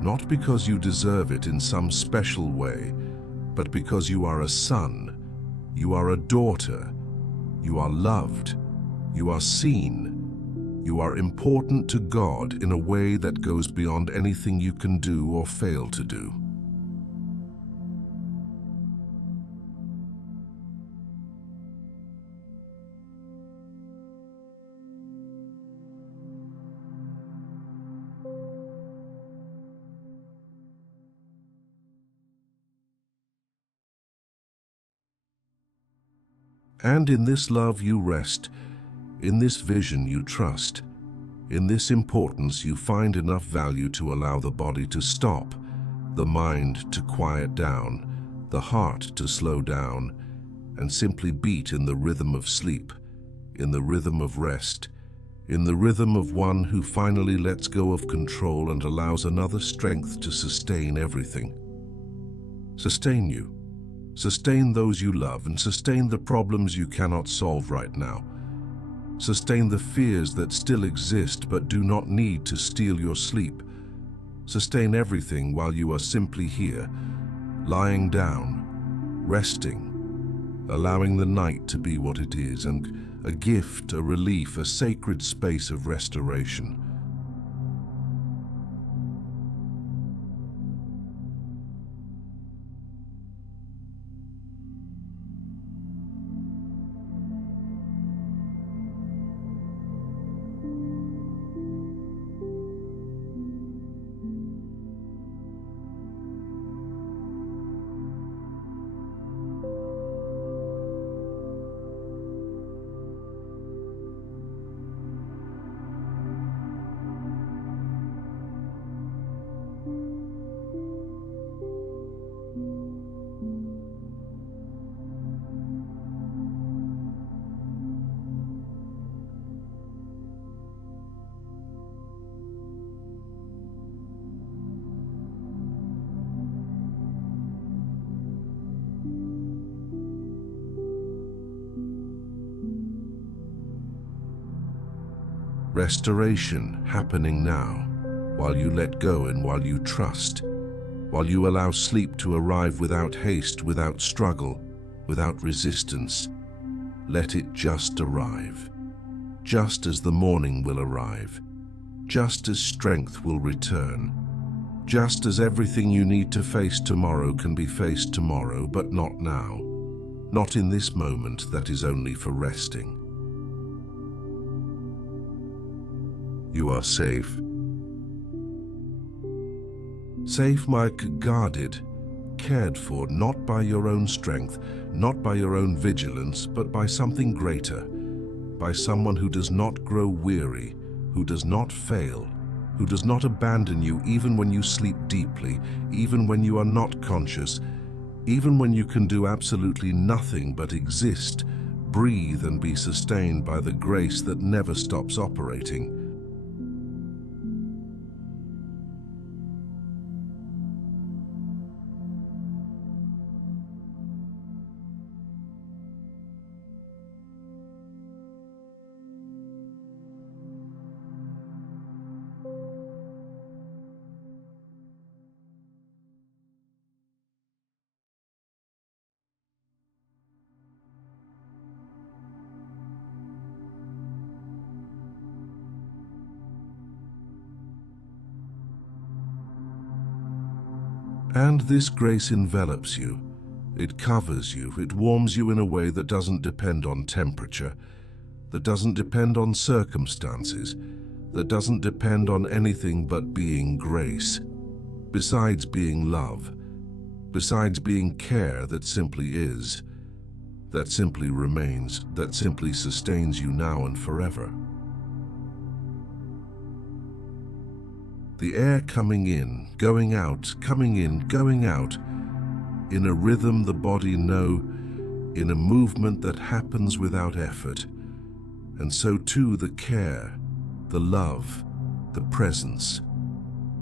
not because you deserve it in some special way, but because you are a son, you are a daughter, you are loved, you are seen, you are important to God in a way that goes beyond anything you can do or fail to do. And in this love you rest, in this vision you trust, In this importance, you find enough value to allow the body to stop, the mind to quiet down, the heart to slow down, and simply beat in the rhythm of sleep, in the rhythm of rest, in the rhythm of one who finally lets go of control and allows another strength to sustain everything. Sustain you. Sustain those you love and sustain the problems you cannot solve right now. Sustain the fears that still exist but do not need to steal your sleep. Sustain everything while you are simply here, lying down, resting, allowing the night to be what it is, and a gift, a relief, a sacred space of restoration. Restoration happening now, while you let go and while you trust, while you allow sleep to arrive without haste, without struggle, without resistance. Let it just arrive, just as the morning will arrive, just as strength will return, just as everything you need to face tomorrow can be faced tomorrow, but not now, not in this moment that is only for resting. You are safe. Safe, Mike, guarded, cared for, not by your own strength, not by your own vigilance, but by something greater, by someone who does not grow weary, who does not fail, who does not abandon you even when you sleep deeply, even when you are not conscious, even when you can do absolutely nothing but exist, breathe and be sustained by the grace that never stops operating. And this grace envelops you. It covers you. It warms you in a way that doesn't depend on temperature, that doesn't depend on circumstances, that doesn't depend on anything but being grace. Besides being love, besides being care that simply is, that simply remains, that simply sustains you now and forever. The air coming in, going out, coming in, going out, in a rhythm the body know, in a movement that happens without effort. And so too the care, the love, the presence,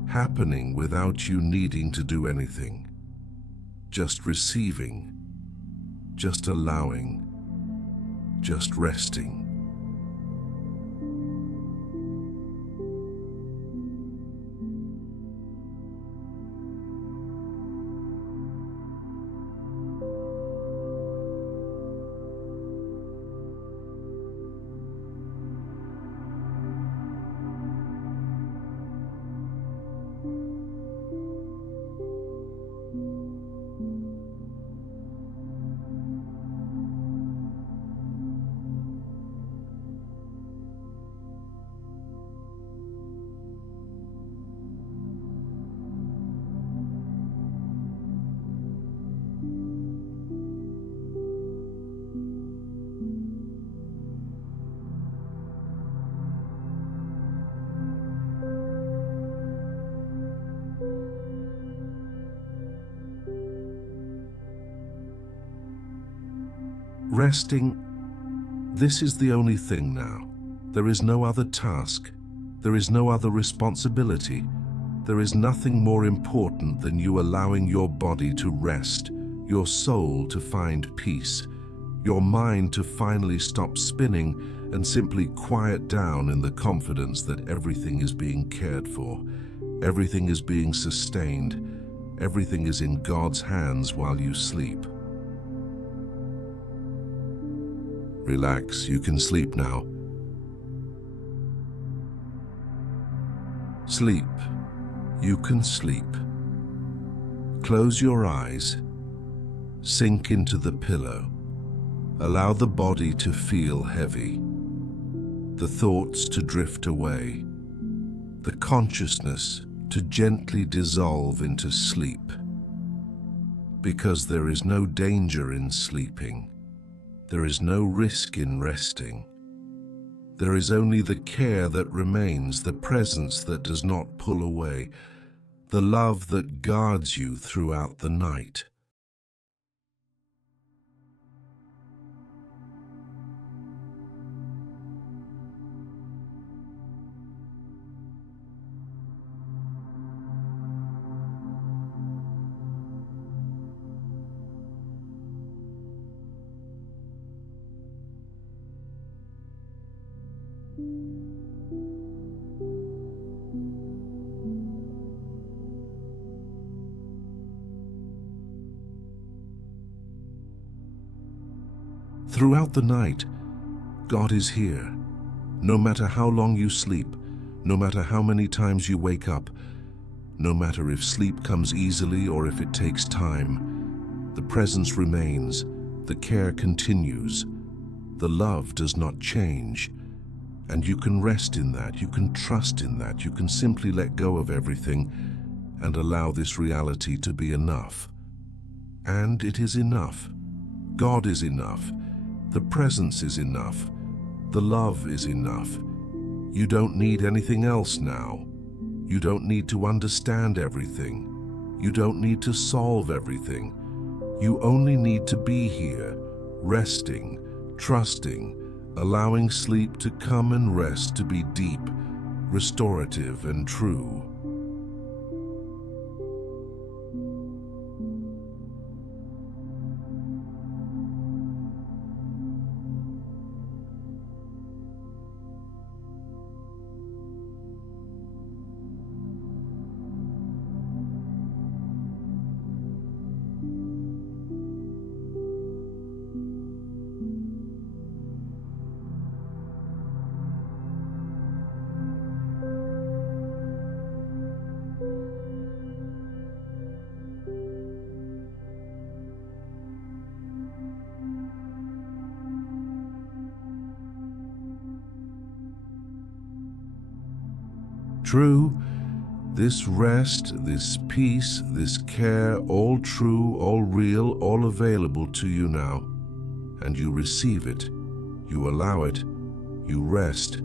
happening without you needing to do anything. Just receiving, just allowing, just resting. Resting, this is the only thing now. There is no other task. There is no other responsibility. There is nothing more important than you allowing your body to rest, your soul to find peace, your mind to finally stop spinning and simply quiet down in the confidence that everything is being cared for, everything is being sustained, everything is in God's hands while you sleep. Relax, you can sleep now. Sleep, you can sleep. Close your eyes, sink into the pillow. Allow the body to feel heavy, the thoughts to drift away, the consciousness to gently dissolve into sleep. Because there is no danger in sleeping. There is no risk in resting. There is only the care that remains, the presence that does not pull away, the love that guards you throughout the night. Throughout the night, God is here. No matter how long you sleep, no matter how many times you wake up, no matter if sleep comes easily or if it takes time, the presence remains, the care continues, the love does not change, and you can rest in that, you can trust in that, you can simply let go of everything and allow this reality to be enough. And it is enough. God is enough. The presence is enough. The love is enough. You don't need anything else now. You don't need to understand everything. You don't need to solve everything. You only need to be here, resting, trusting, allowing sleep to come and rest to be deep, restorative, and true. True, this rest, this peace, this care, all true, all real, all available to you now. And you receive it, you allow it, you rest,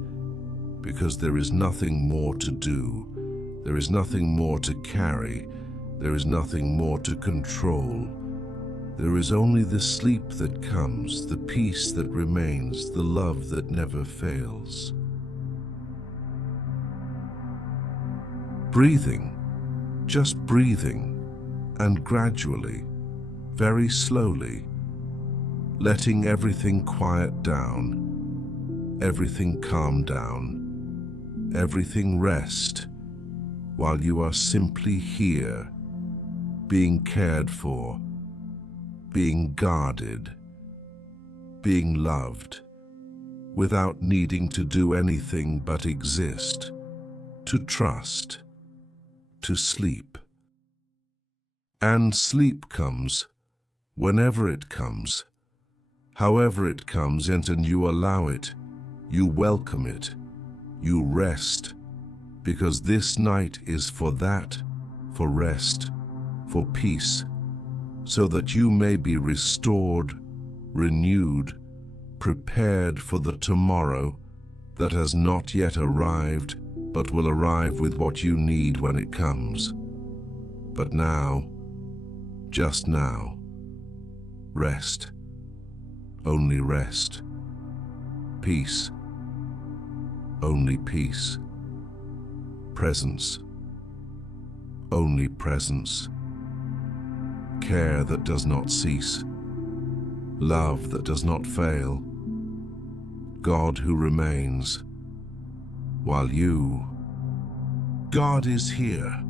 because there is nothing more to do. There is nothing more to carry. There is nothing more to control. There is only the sleep that comes, the peace that remains, the love that never fails. Breathing, just breathing, and gradually, very slowly, letting everything quiet down, everything calm down, everything rest, while you are simply here, being cared for, being guarded, being loved, without needing to do anything but exist, to trust, to sleep. And sleep comes, whenever it comes, however it comes, and you allow it, you welcome it, you rest, because this night is for that, for rest, for peace, so that you may be restored, renewed, prepared for the tomorrow that has not yet arrived, but will arrive with what you need when it comes. But now, just now, rest, only rest. Peace, only peace. Presence, only presence. Care that does not cease. Love that does not fail. God who remains. While God is here.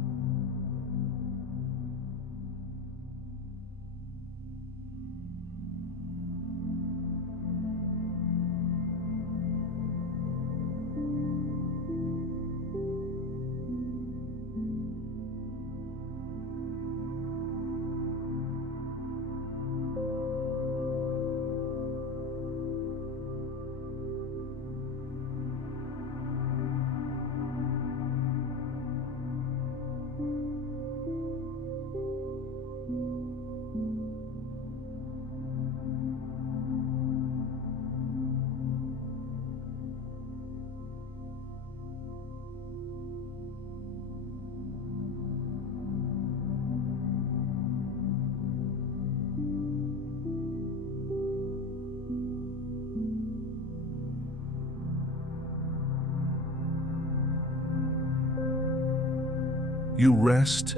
You rest,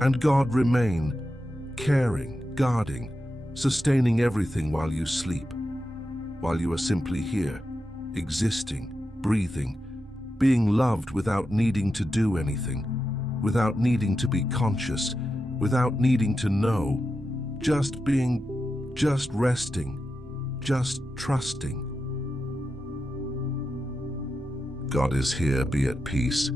and God remain, caring, guarding, sustaining everything while you sleep, while you are simply here, existing, breathing, being loved without needing to do anything, without needing to be conscious, without needing to know, just being, just resting, just trusting. God is here, be at peace.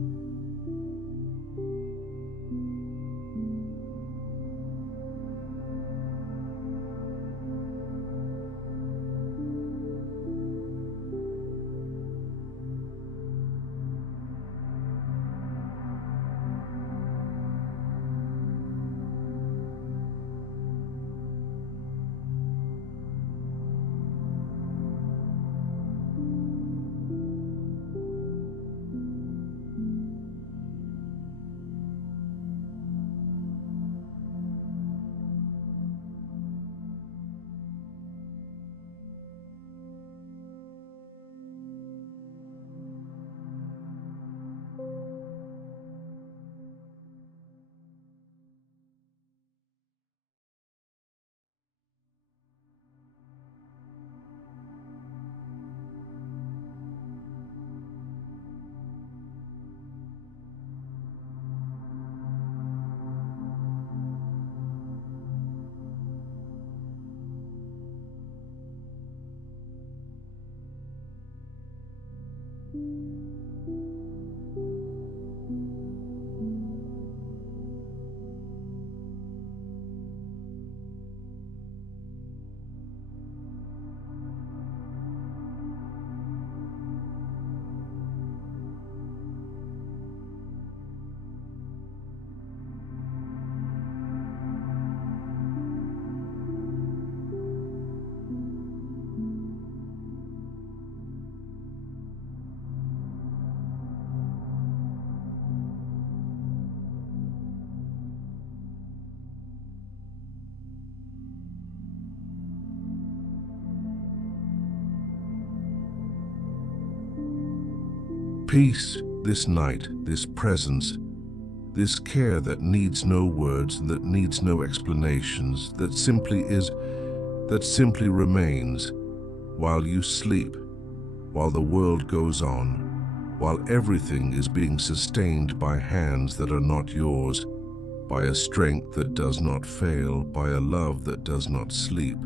Peace, this night, this presence, this care that needs no words, that needs no explanations, that simply is, that simply remains, while you sleep, while the world goes on, while everything is being sustained by hands that are not yours, by a strength that does not fail, by a love that does not sleep.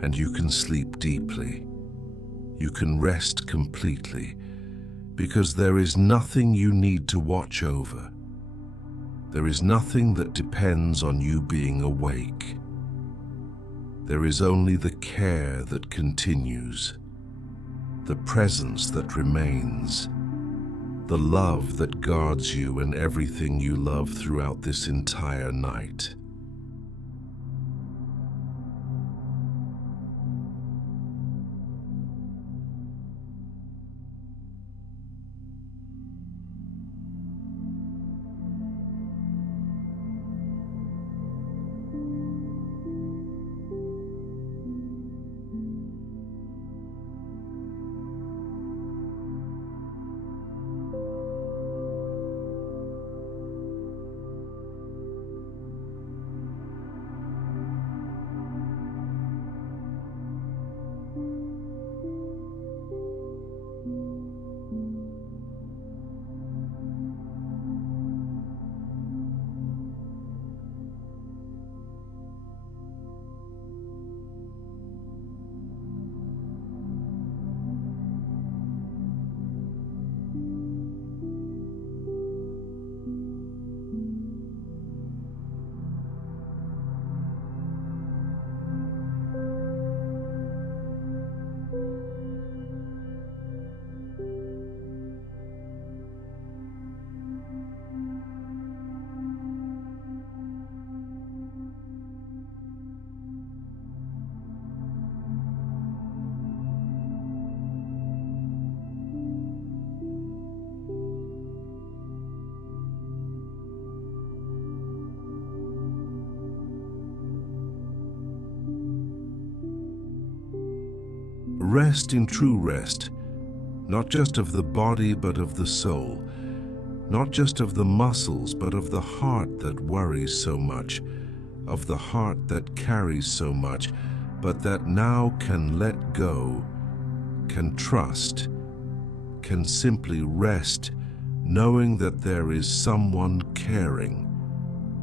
and you can sleep deeply. You can rest completely, because there is nothing you need to watch over. There is nothing that depends on you being awake. There is only the care that continues, the presence that remains, the love that guards you and everything you love throughout this entire night. Rest in true rest, not just of the body but of the soul, not just of the muscles but of the heart that worries so much, of the heart that carries so much, but that now can let go, can trust, can simply rest, knowing that there is someone caring,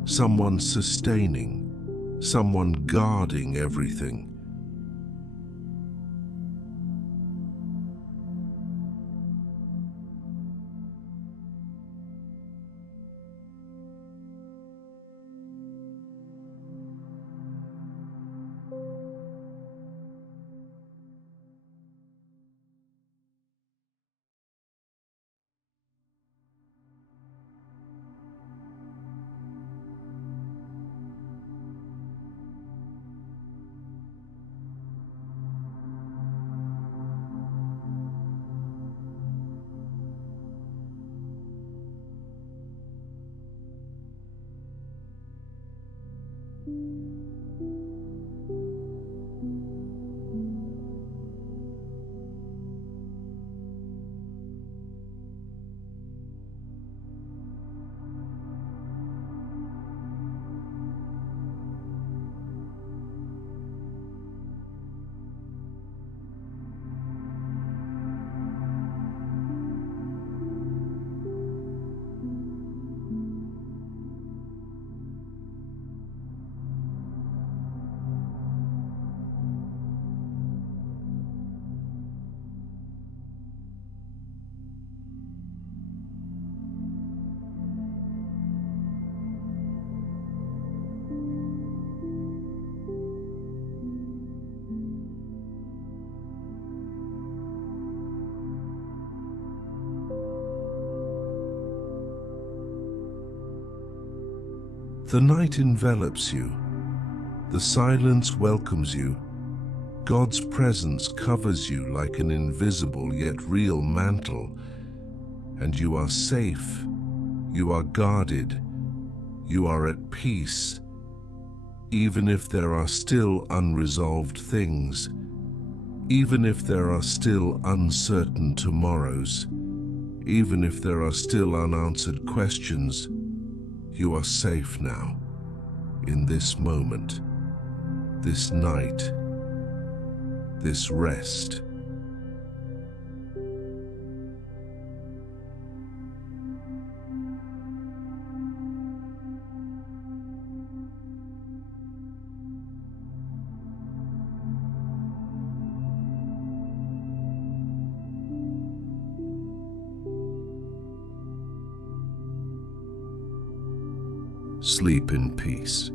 someone sustaining, someone guarding everything. The night envelops you. The silence welcomes you. God's presence covers you like an invisible yet real mantle, and you are safe. You are guarded. You are at peace, even if there are still unresolved things, even if there are still uncertain tomorrows, even if there are still unanswered questions. You are safe now, in this moment, this night, this rest. Sleep in peace.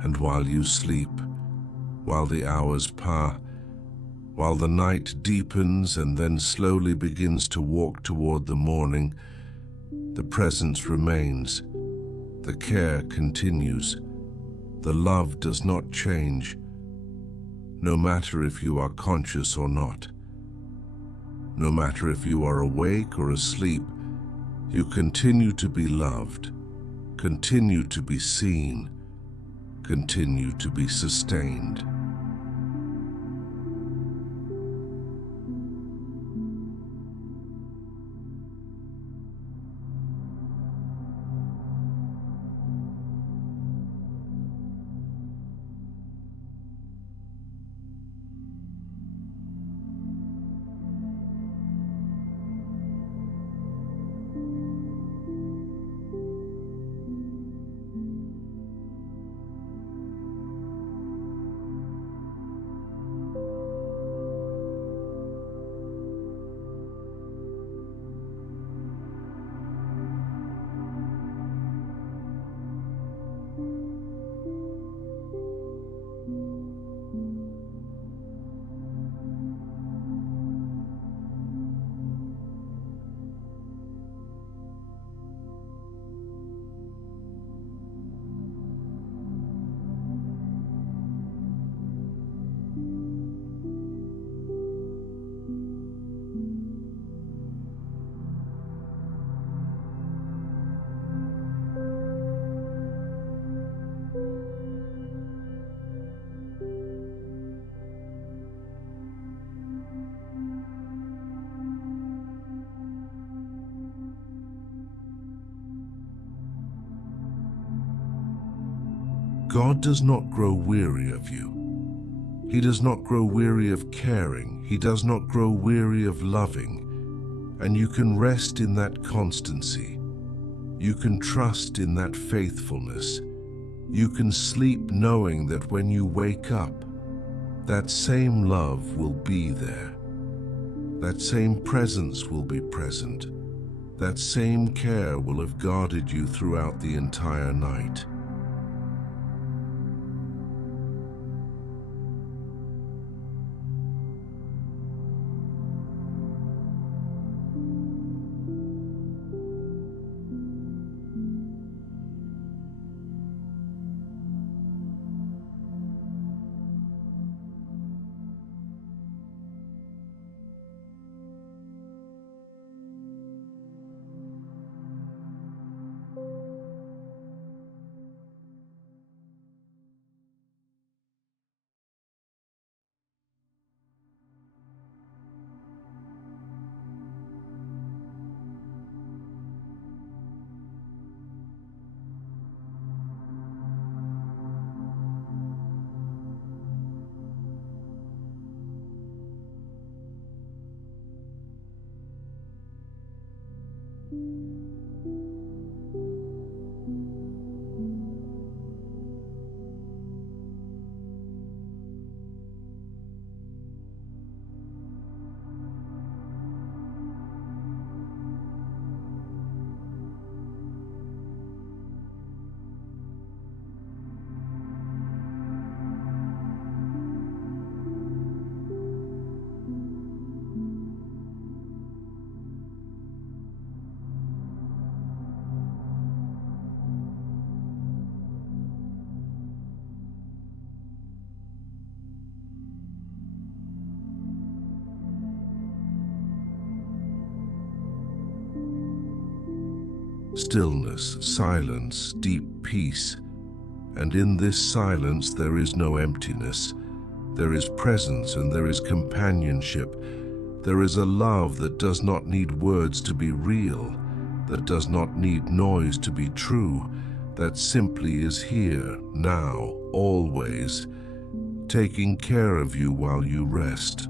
And while you sleep, while the hours pass, while the night deepens and then slowly begins to walk toward the morning, the presence remains, the care continues, the love does not change, no matter if you are conscious or not. No matter if you are awake or asleep, you continue to be loved, continue to be seen, continue to be sustained. God does not grow weary of you. He does not grow weary of caring. He does not grow weary of loving. And you can rest in that constancy. You can trust in that faithfulness. You can sleep knowing that when you wake up, that same love will be there. That same presence will be present. That same care will have guarded you throughout the entire night. stillness, silence, deep peace. And in this silence there is no emptiness. There is presence and there is companionship. There is a love that does not need words to be real, that does not need noise to be true, that simply is here, now, always, taking care of you while you rest.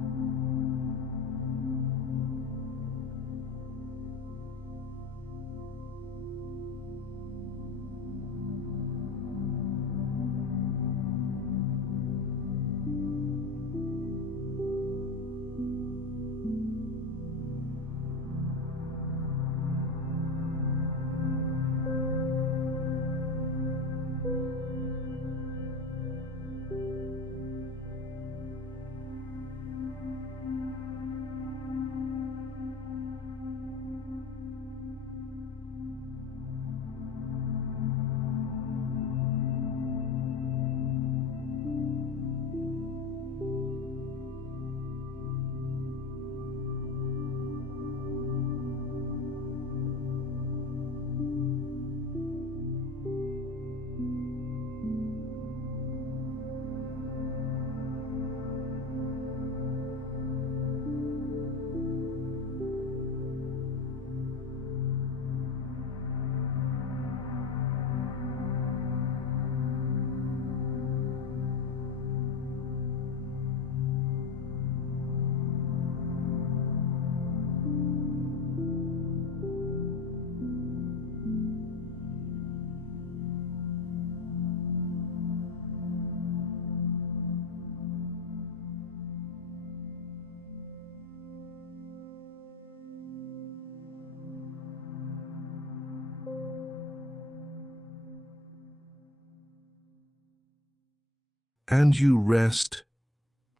And you rest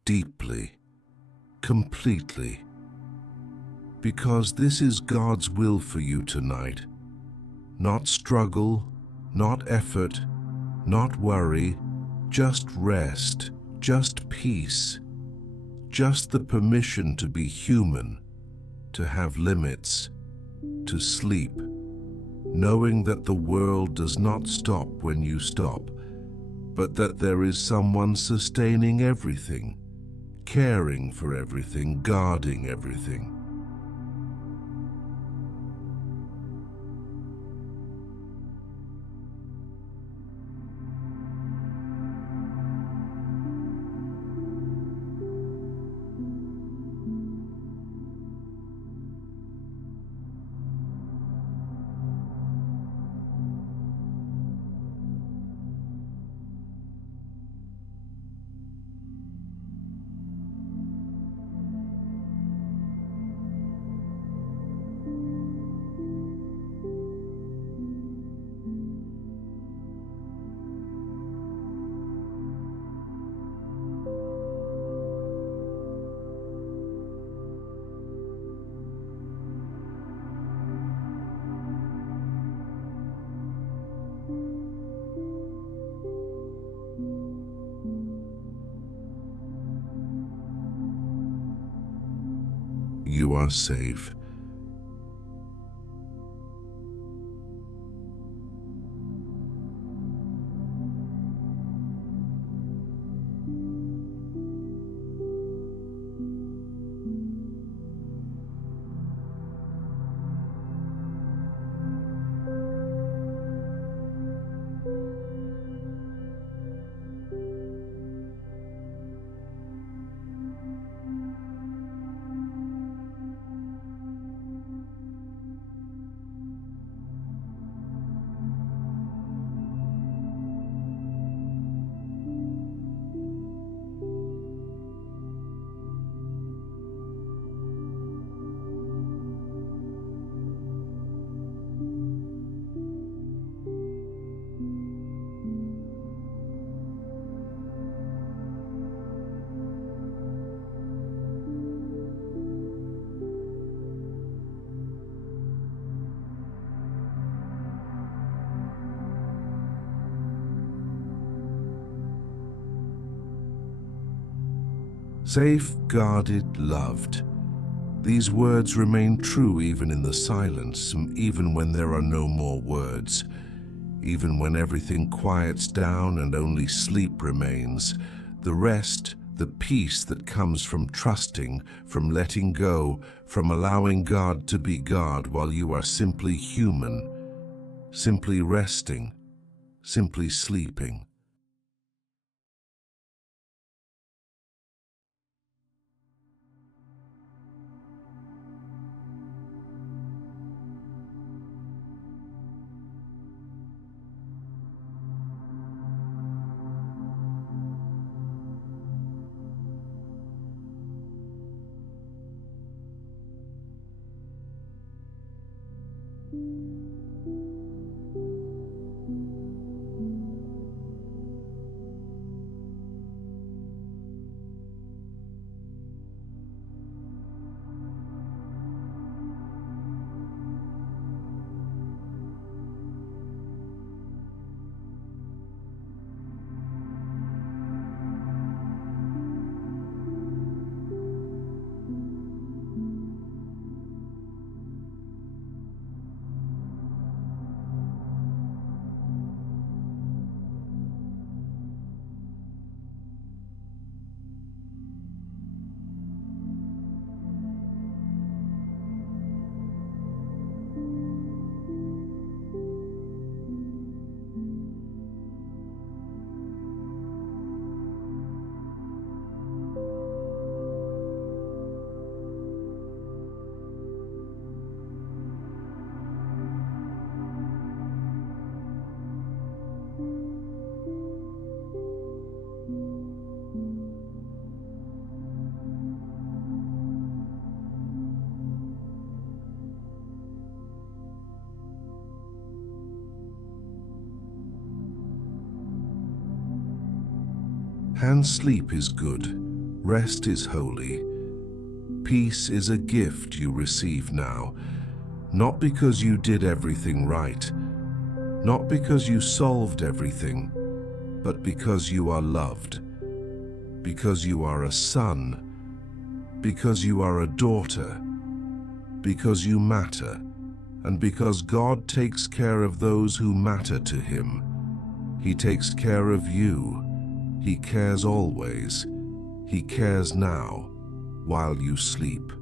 deeply, completely, because this is God's will for you tonight. Not struggle, not effort, not worry, just rest, just peace, just the permission to be human, to have limits, to sleep, knowing that the world does not stop when you stop, but that there is someone sustaining everything, caring for everything, guarding everything. You are safe. Safe, guarded, loved. These words remain true even in the silence, even when there are no more words, even when everything quiets down and only sleep remains. The rest, the peace that comes from trusting, from letting go, from allowing God to be God while you are simply human, simply resting, simply sleeping. And sleep is good, rest is holy, peace is a gift you receive now, not because you did everything right, not because you solved everything, but because you are loved, because you are a son, because you are a daughter, because you matter, and because God takes care of those who matter to Him. He takes care of you. He cares always. He cares now, while you sleep.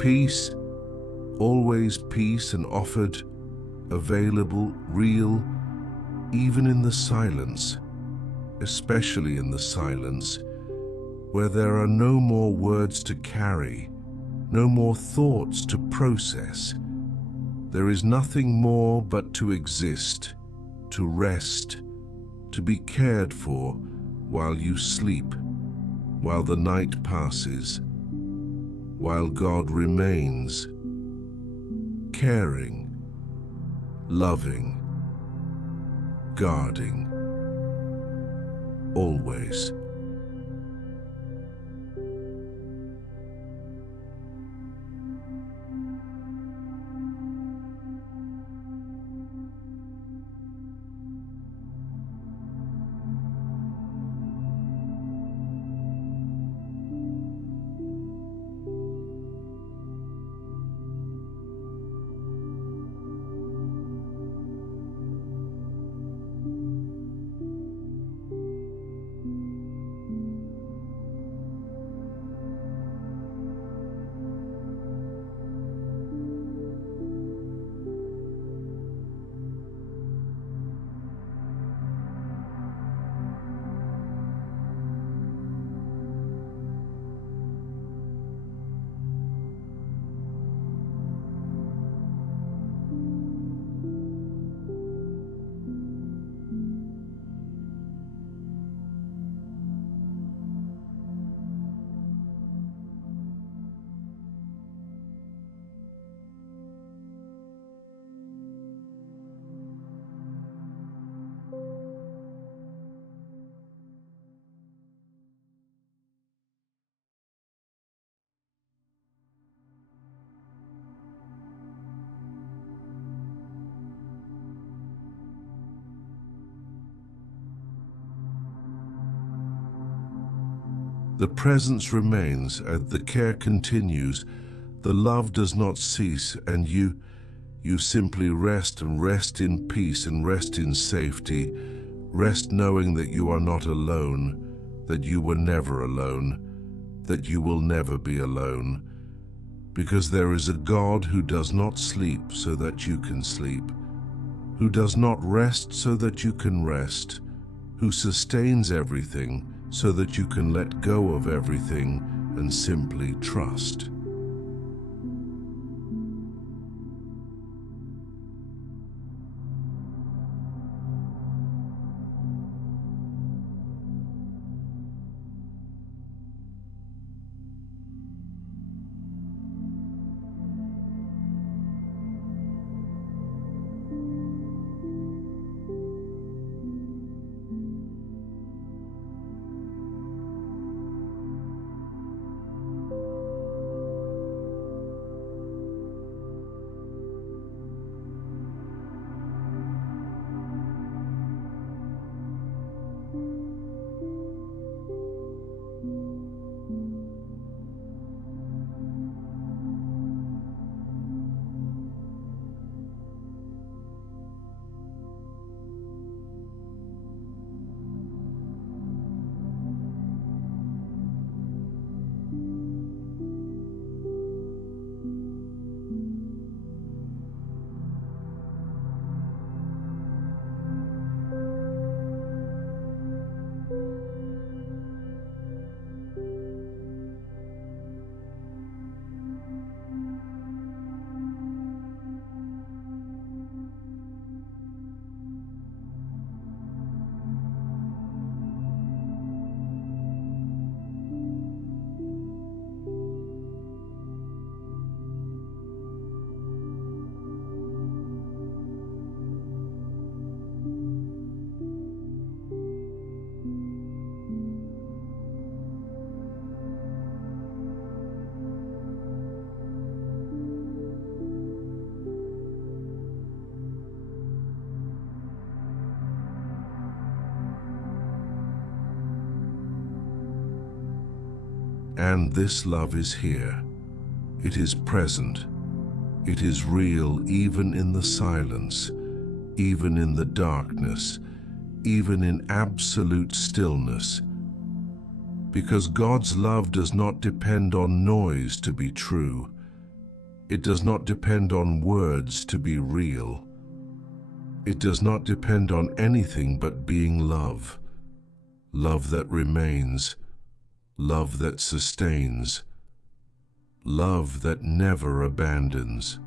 Peace always peace and offered, available, real, even in the silence, especially in the silence, where there are no more words to carry, no more thoughts to process. There is nothing more but to exist, to rest, to be cared for while you sleep, while the night passes, while God remains, caring, loving, guarding, always. The presence remains and the care continues. The love does not cease, and you simply rest, and rest in peace and rest in safety. Rest knowing that you are not alone, that you were never alone, that you will never be alone. Because there is a God who does not sleep so that you can sleep, who does not rest so that you can rest, who sustains everything so that you can let go of everything and simply trust. And this love is here. It is present. It is real even in the silence, even in the darkness, even in absolute stillness. Because God's love does not depend on noise to be true. It does not depend on words to be real. It does not depend on anything but being love. Love that remains, love that sustains, love that never abandons.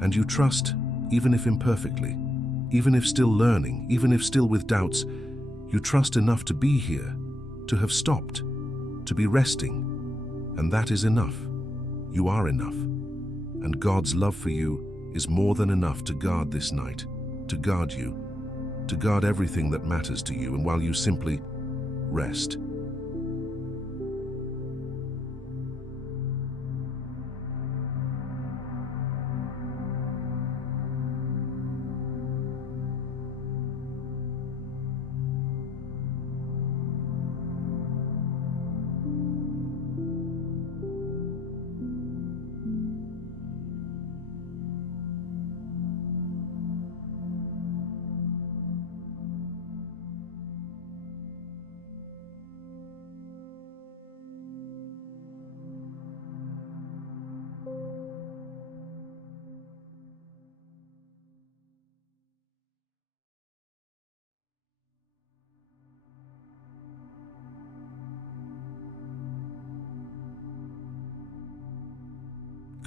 And you trust, even if imperfectly, even if still learning, even if still with doubts, you trust enough to be here, to have stopped, to be resting. And that is enough. You are enough. And God's love for you is more than enough to guard this night, to guard you, to guard everything that matters to you, and while you simply rest.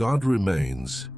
God remains.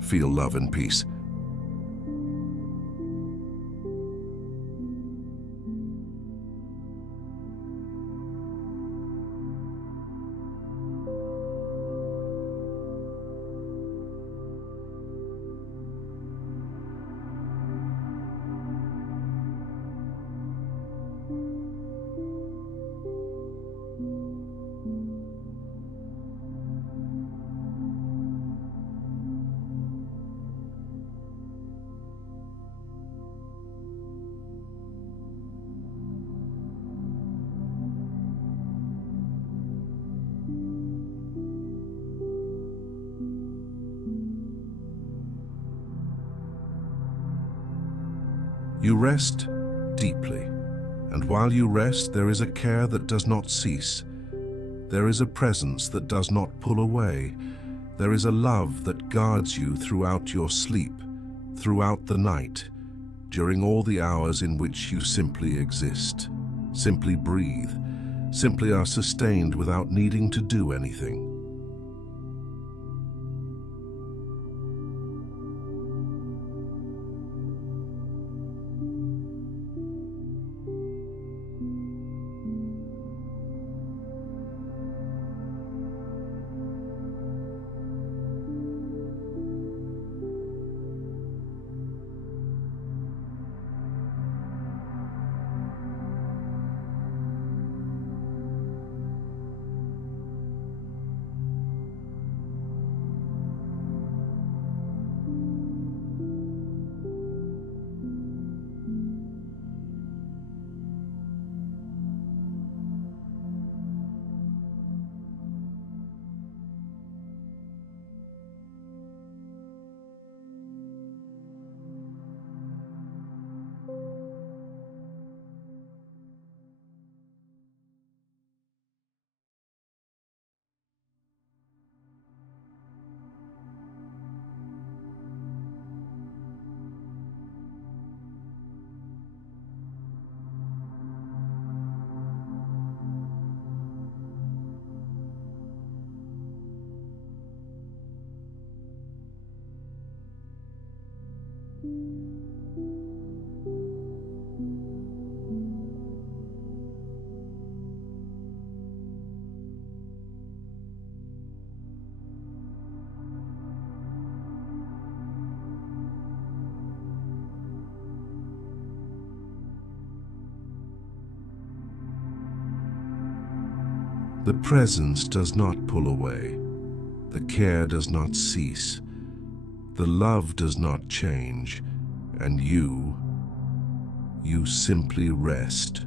Feel love and peace. You rest deeply, and while you rest, there is a care that does not cease. There is a presence that does not pull away. There is a love that guards you throughout your sleep, throughout the night, during all the hours in which you simply exist, simply breathe, simply are sustained without needing to do anything. The presence does not pull away. The care does not cease. The love does not change. And you simply rest.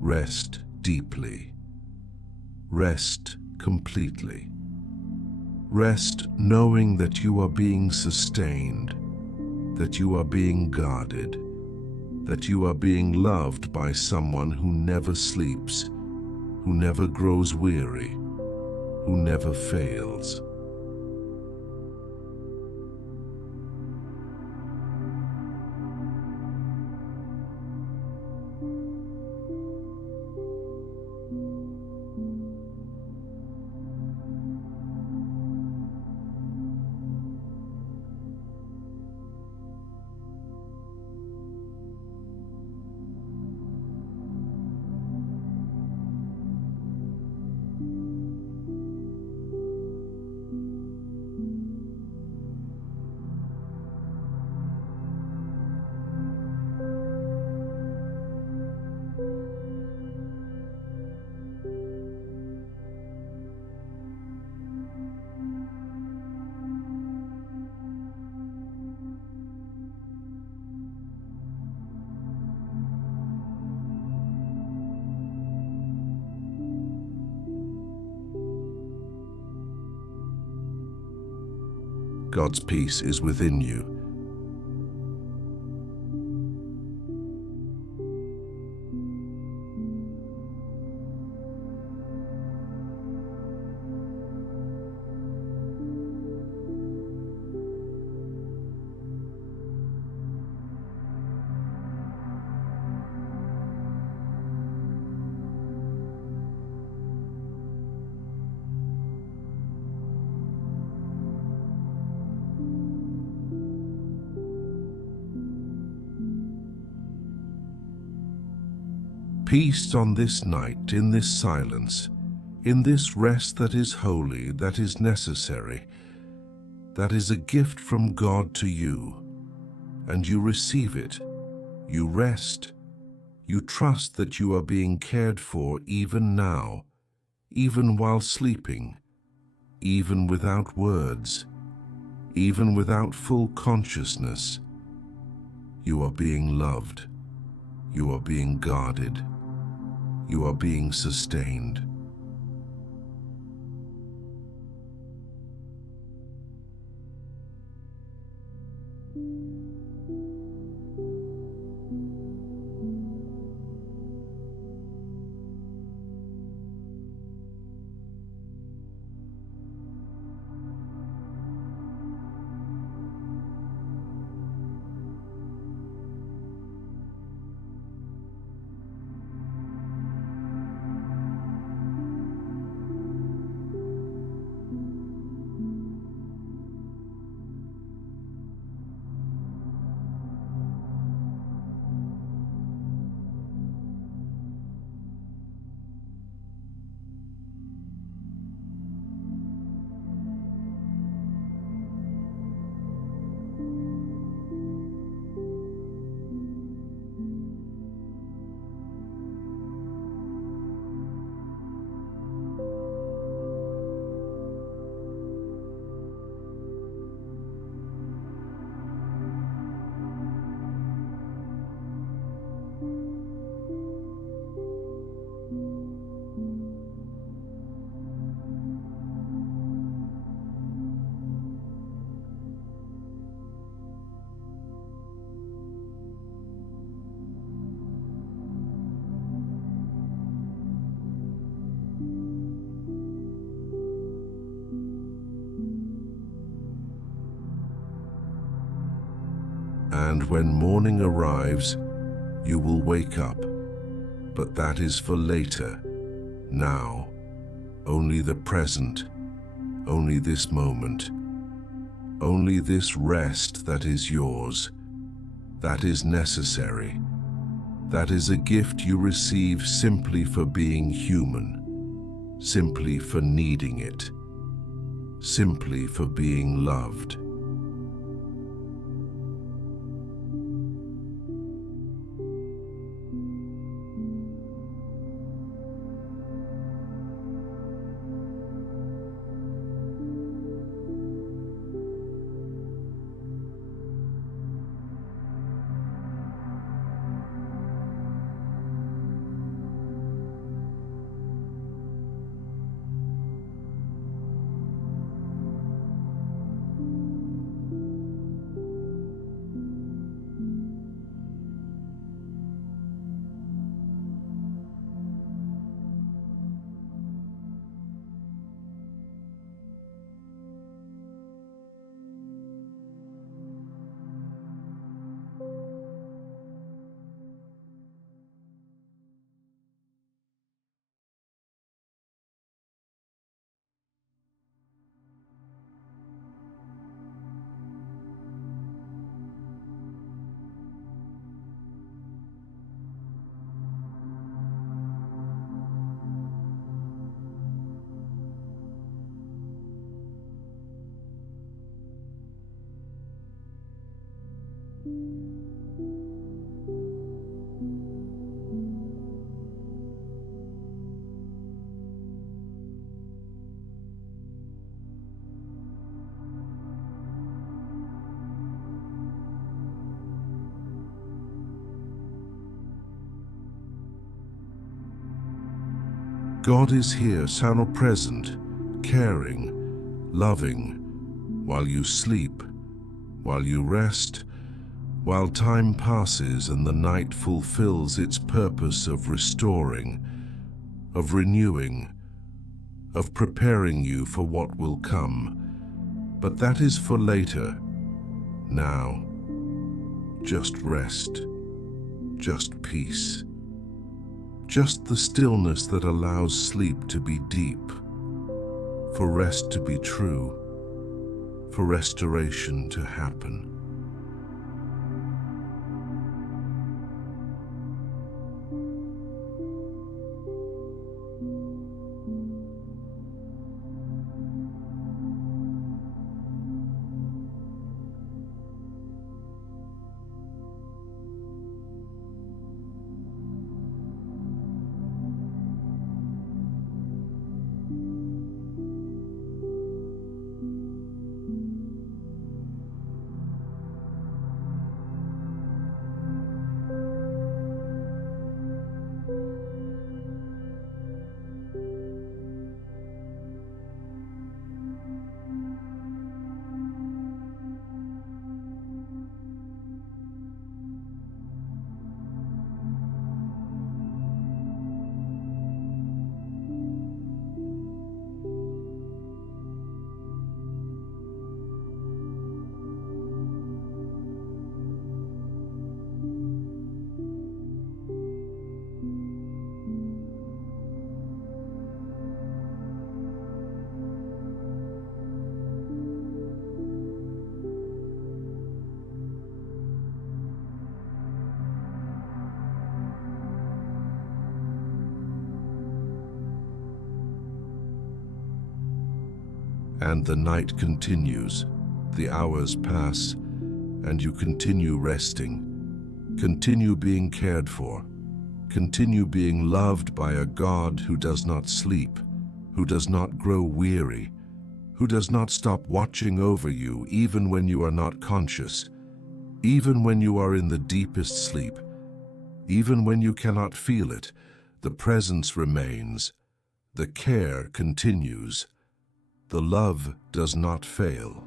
Rest deeply. Rest completely. Rest knowing that you are being sustained, that you are being guarded, that you are being loved by someone who never sleeps, who never grows weary, who never fails. God's peace is within you. Peace on this night, in this silence, in this rest that is holy, that is necessary, that is a gift from God to you, and you receive it. You rest. You trust that you are being cared for even now, even while sleeping, even without words, even without full consciousness. You are being loved. You are being guarded. You are being sustained. And when morning arrives, you will wake up. But that is for later. Now, only the present, only this moment, only this rest that is yours, that is necessary. That is a gift you receive simply for being human, simply for needing it, simply for being loved. God is here, sound present, caring, loving, while you sleep, while you rest, while time passes and the night fulfills its purpose of restoring, of renewing, of preparing you for what will come. But that is for later. Now, just rest, just peace. Just the stillness that allows sleep to be deep, for rest to be true, for restoration to happen. And the night continues, the hours pass, and you continue resting, continue being cared for, continue being loved by a God who does not sleep, who does not grow weary, who does not stop watching over you even when you are not conscious, even when you are in the deepest sleep, even when you cannot feel it. The presence remains, the care continues. The love does not fail.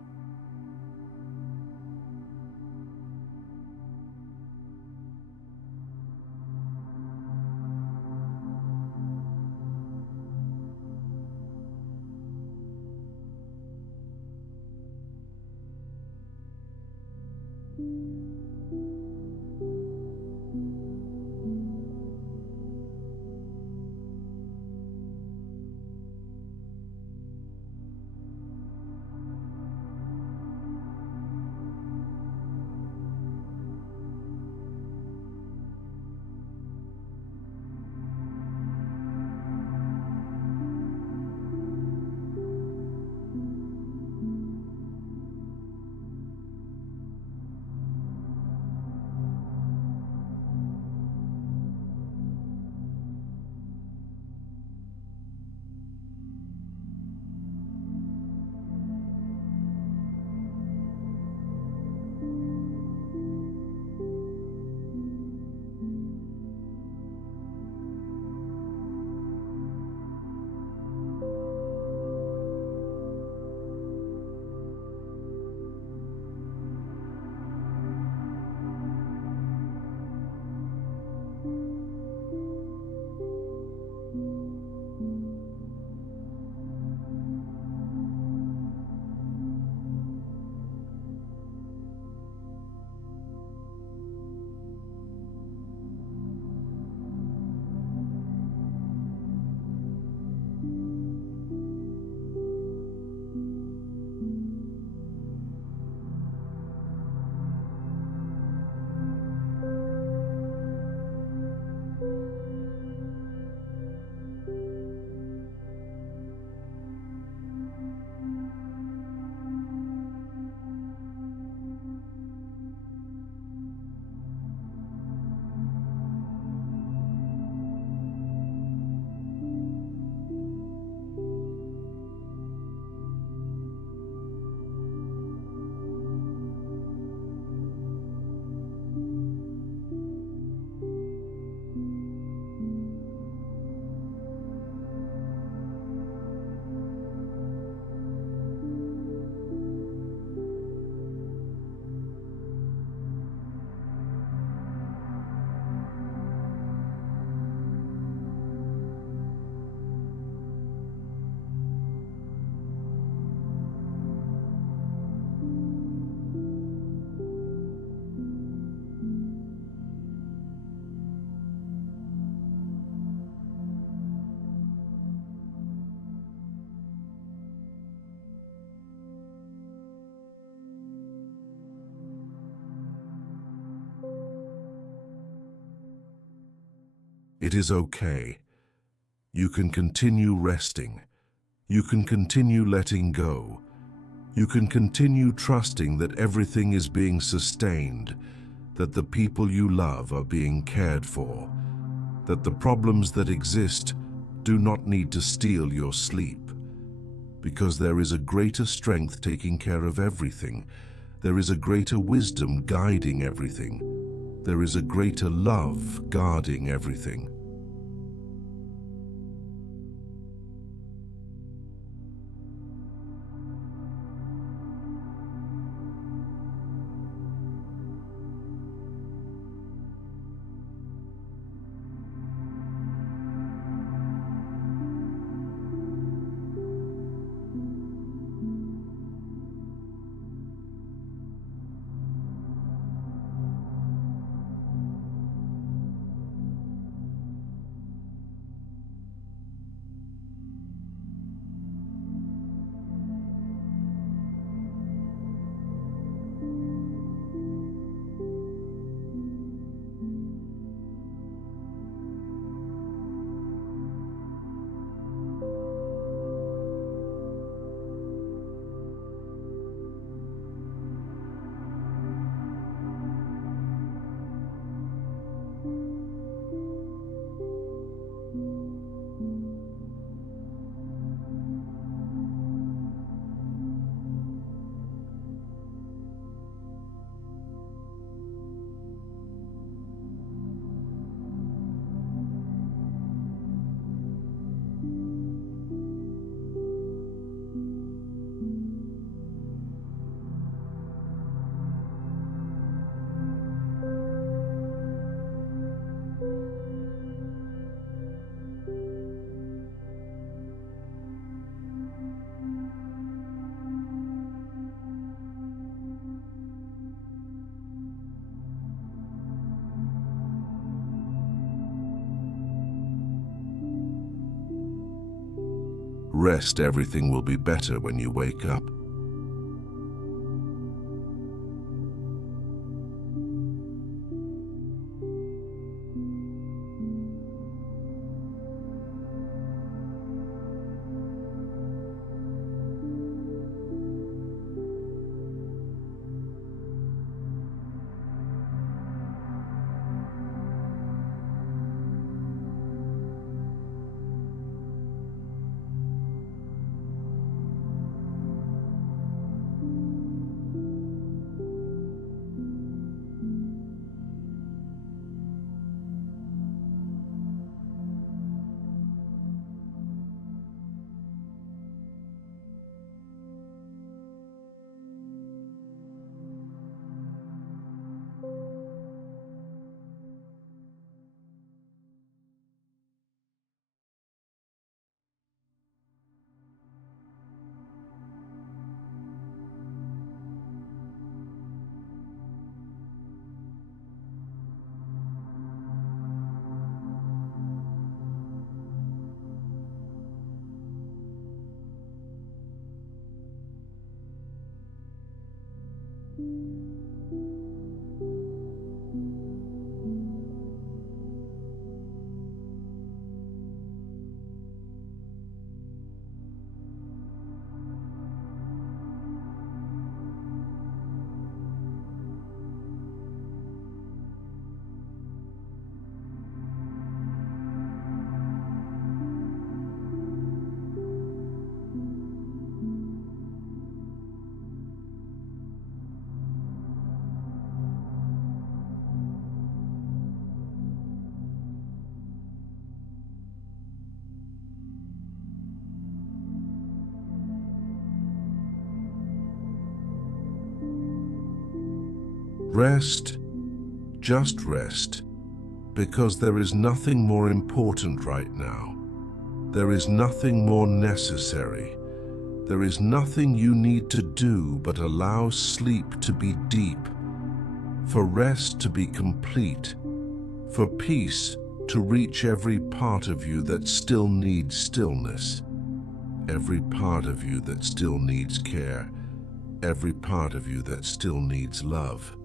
It is okay. You can continue resting. You can continue letting go. You can continue trusting that everything is being sustained, that the people you love are being cared for, that the problems that exist do not need to steal your sleep. Because there is a greater strength taking care of everything. There is a greater wisdom guiding everything. There is a greater love guarding everything. Rest, everything will be better when you wake up. Rest, just rest, because there is nothing more important right now. There is nothing more necessary. There is nothing you need to do but allow sleep to be deep, for rest to be complete, for peace to reach every part of you that still needs stillness, every part of you that still needs care, every part of you that still needs love.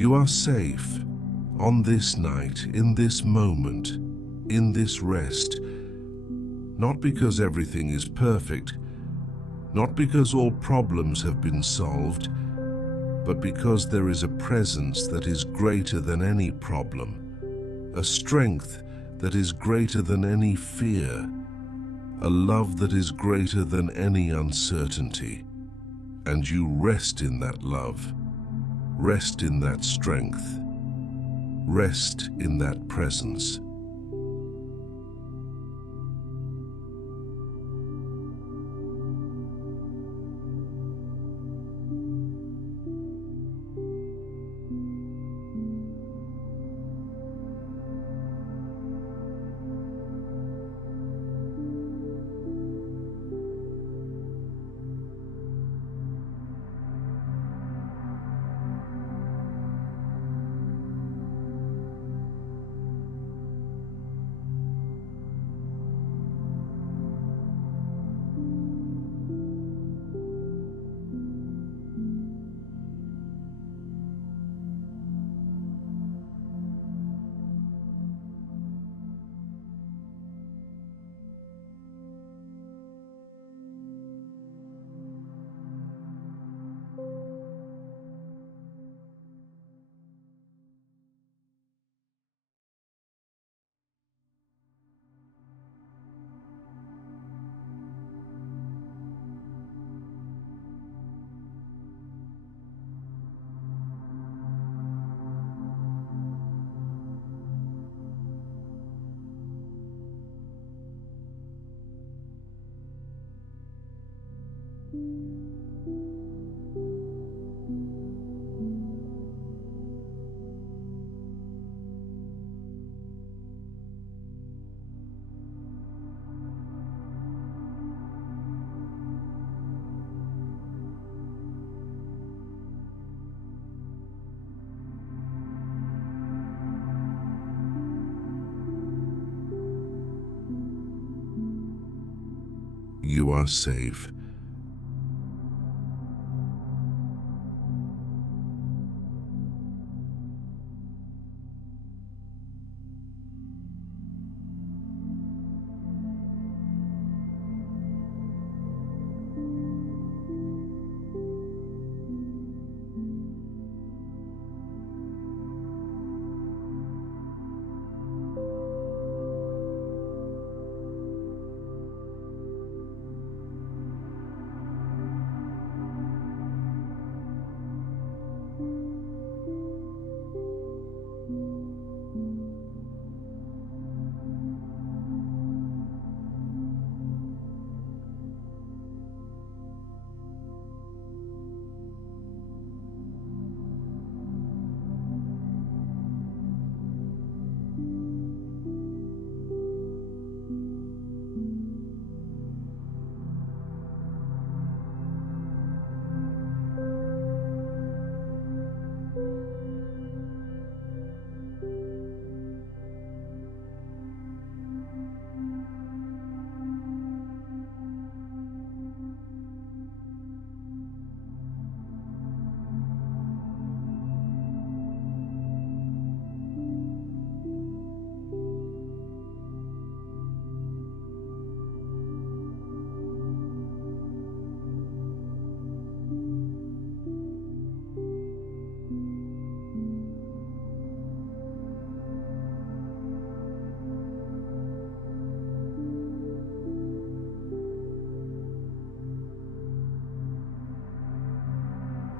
You are safe on this night, in this moment, in this rest, not because everything is perfect, not because all problems have been solved, but because there is a presence that is greater than any problem, a strength that is greater than any fear, a love that is greater than any uncertainty. And you rest in that love, rest in that strength, rest in that presence. You are safe.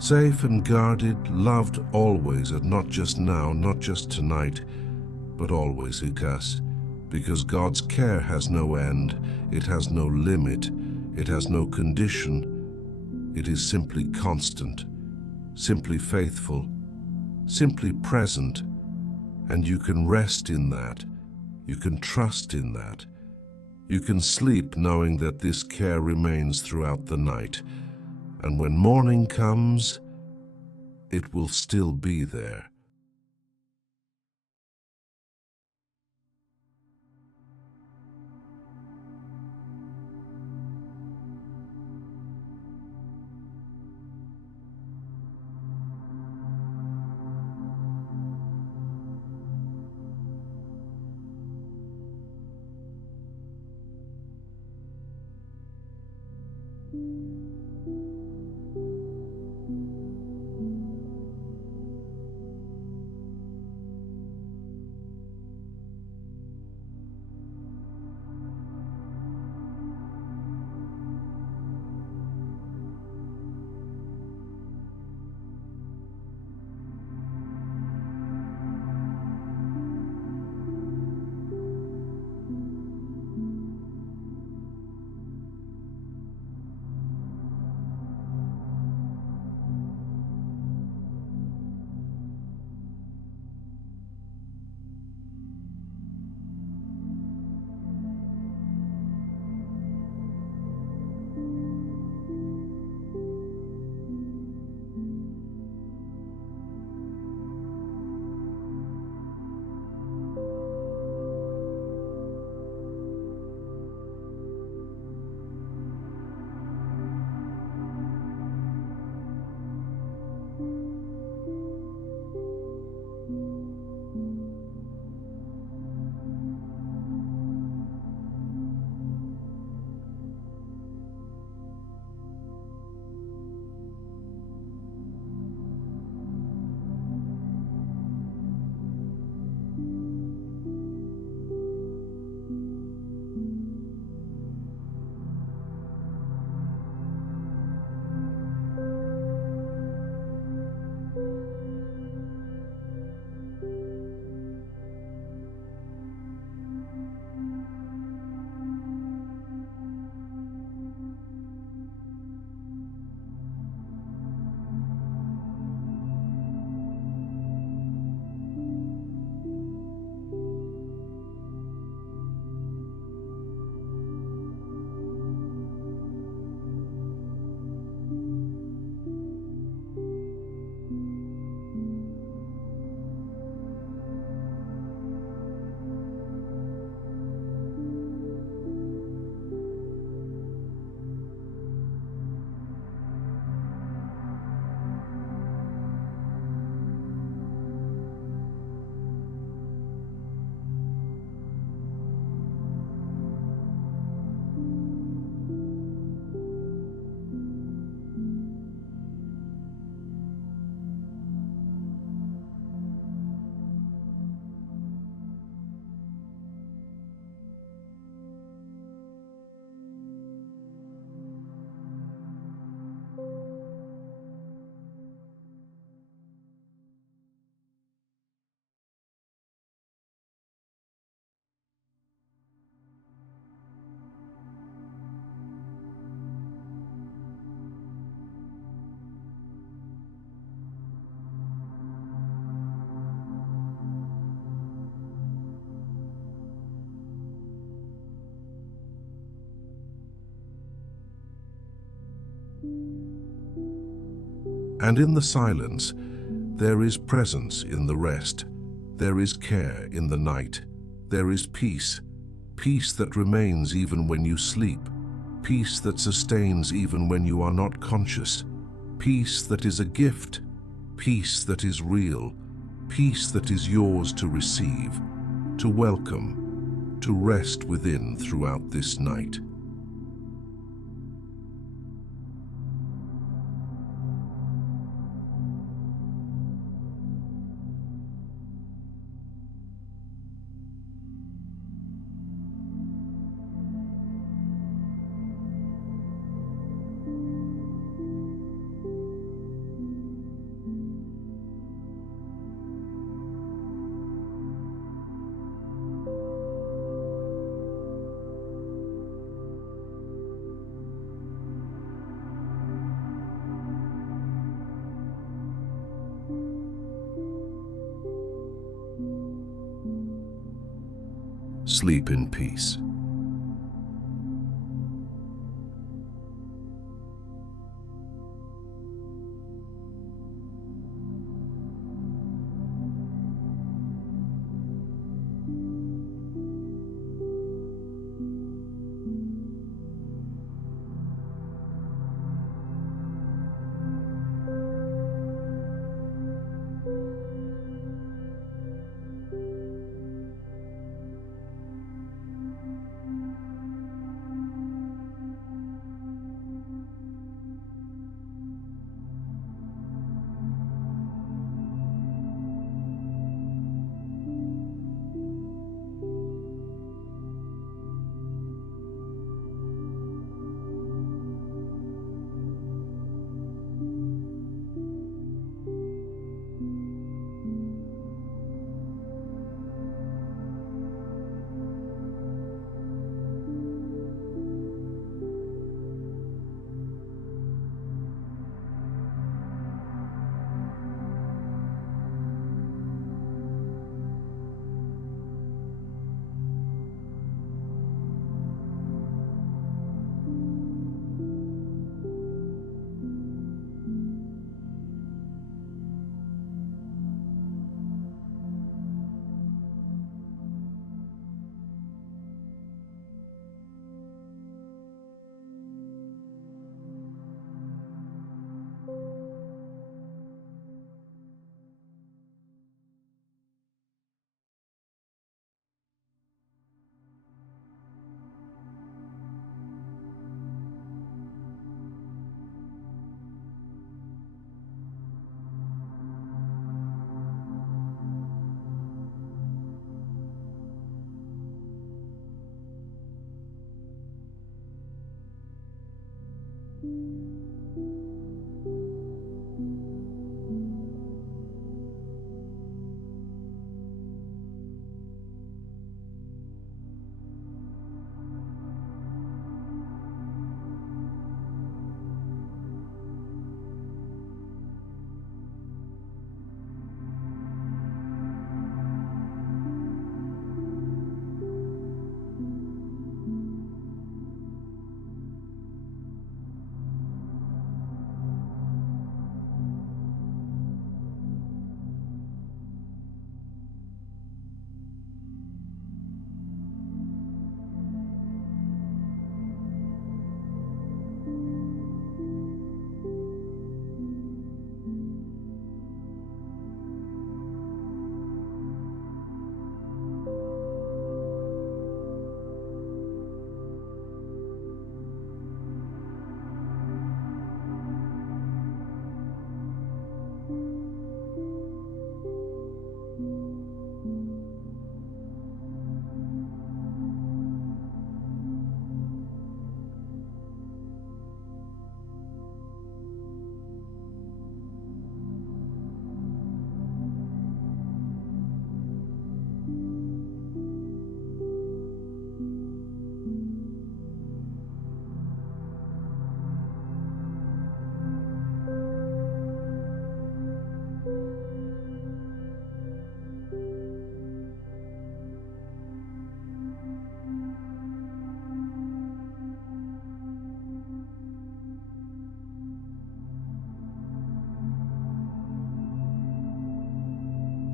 Safe and guarded, loved always, and not just now, not just tonight, but always, OThis, because God's care has no end, it has no limit, it has no condition, it is simply constant, simply faithful, simply present, and you can rest in that, you can trust in that, you can sleep knowing that this care remains throughout the night, and when morning comes, it will still be there. And in the silence, there is presence in the rest. There is care in the night. There is peace. Peace that remains even when you sleep. Peace that sustains even when you are not conscious. Peace that is a gift. Peace that is real. Peace that is yours to receive, to welcome, to rest within throughout this night. Sleep in peace.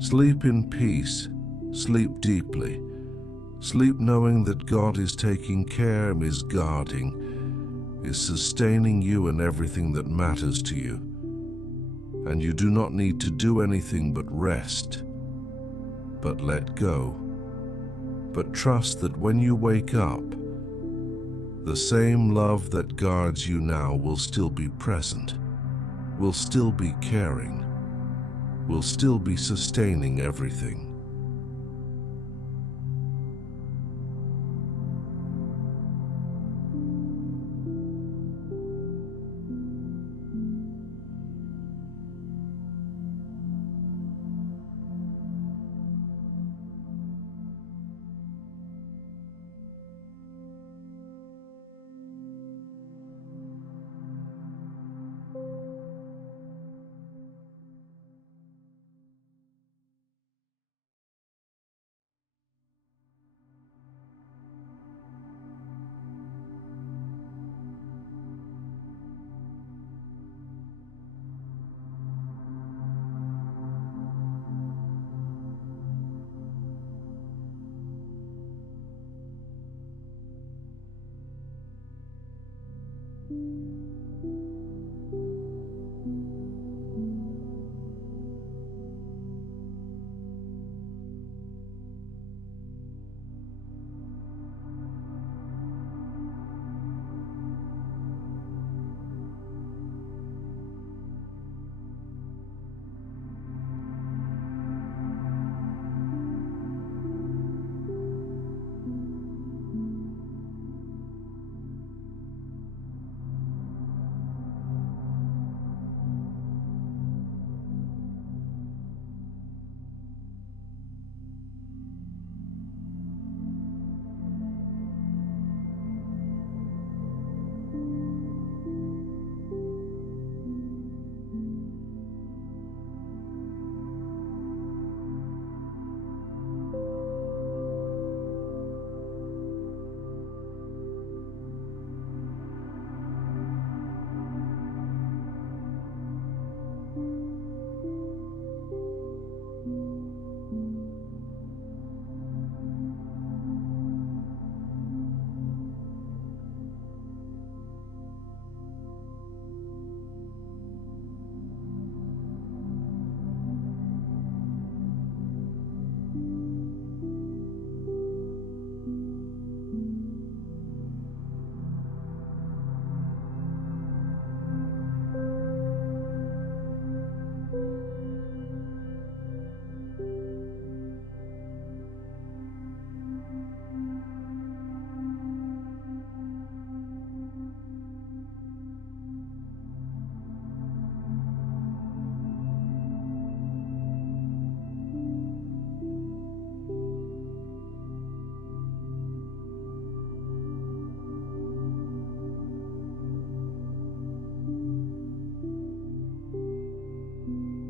Sleep in peace, sleep deeply. Sleep knowing that God is taking care, is guarding, is sustaining you and everything that matters to you. And you do not need to do anything but rest, but let go. But trust that when you wake up, the same love that guards you now will still be present, will still be caring, will still be sustaining everything.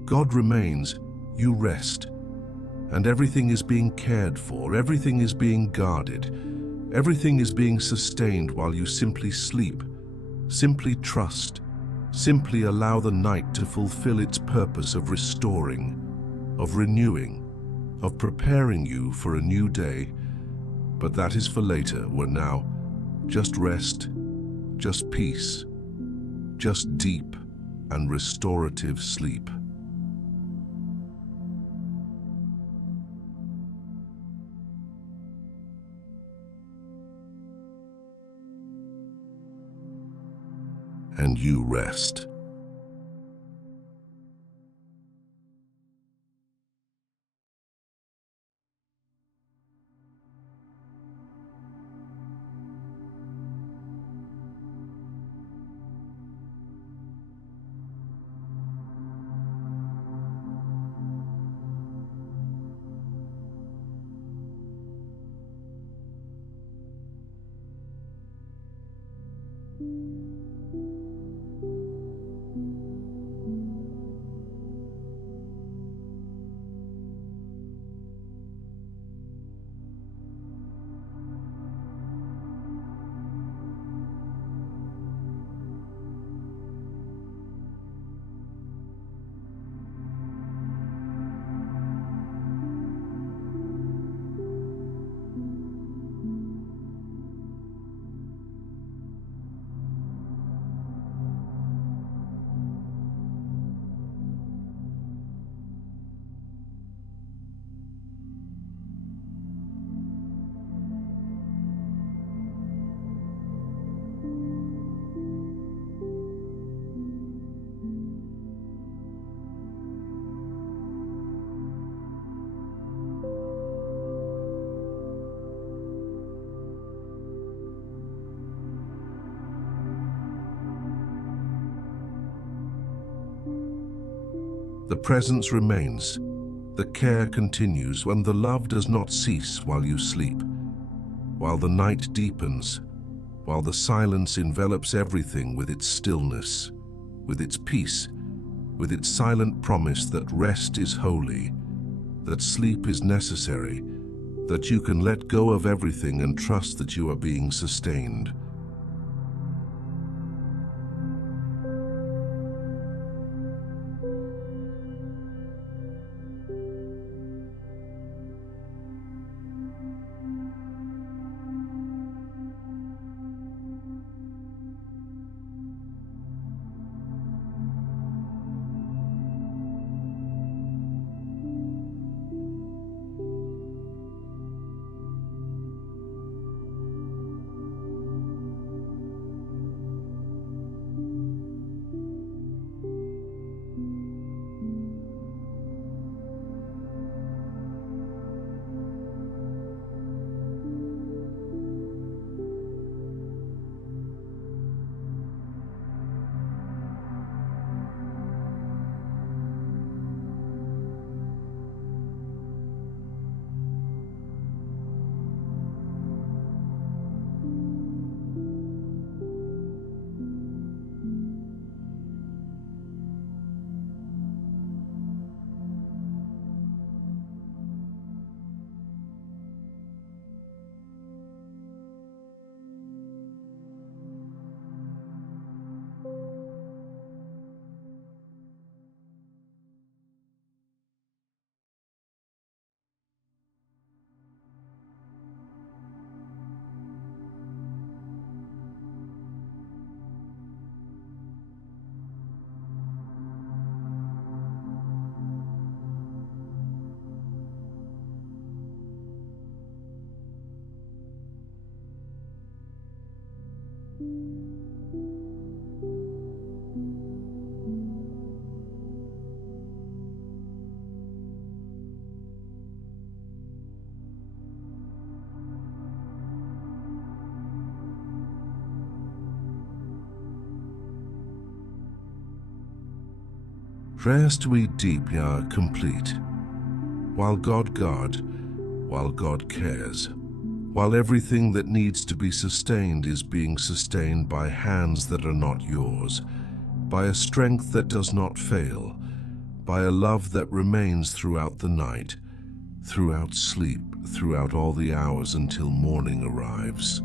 God remains, you rest, and everything is being cared for, everything is being guarded, everything is being sustained while you simply sleep, simply trust, simply allow the night to fulfill its purpose of restoring, of renewing, of preparing you for a new day. But that is for later. We're now just rest, just peace, just deep and restorative sleep. And you rest. The presence remains. The care continues when the love does not cease while you sleep, while the night deepens, while the silence envelops everything with its stillness, with its peace, with its silent promise that rest is holy, that sleep is necessary, that you can let go of everything and trust that you are being sustained. Prayers to eat deeply are complete. While God cares, while everything that needs to be sustained is being sustained by hands that are not yours, by a strength that does not fail, by a love that remains throughout the night, throughout sleep, throughout all the hours until morning arrives.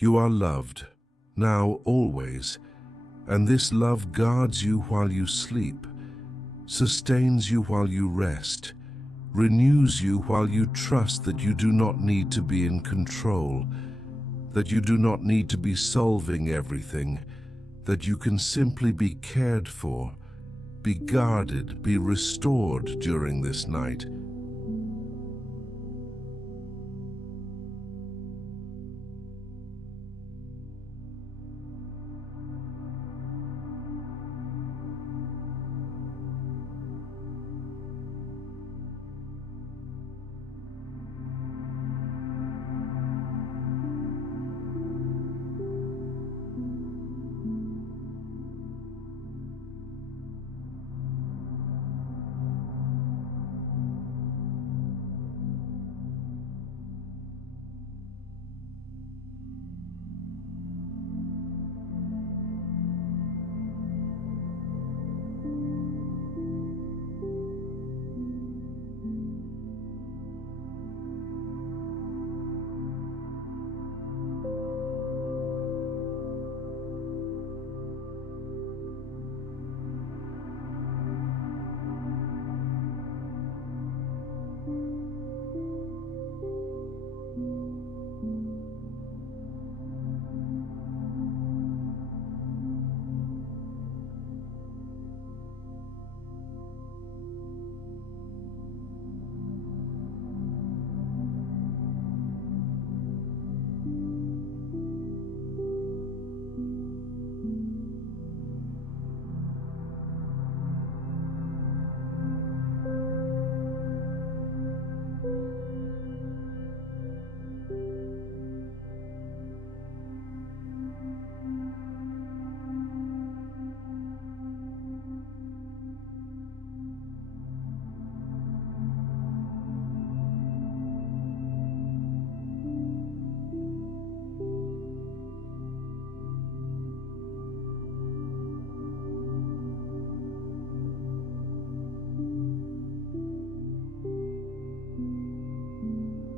You are loved, now always, and this love guards you while you sleep, sustains you while you rest, renews you while you trust that you do not need to be in control, that you do not need to be solving everything, that you can simply be cared for, be guarded, be restored during this night.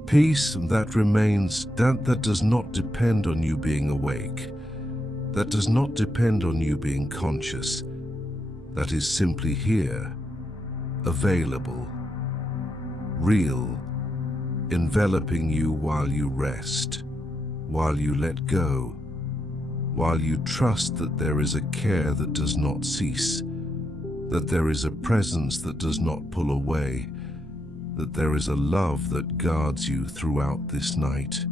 Peace that remains, that does not depend on you being awake, that does not depend on you being conscious, that is simply here, available, real, enveloping you while you rest, while you let go, while you trust that there is a care that does not cease, that there is a presence that does not pull away, that there is a love that guards you throughout this night.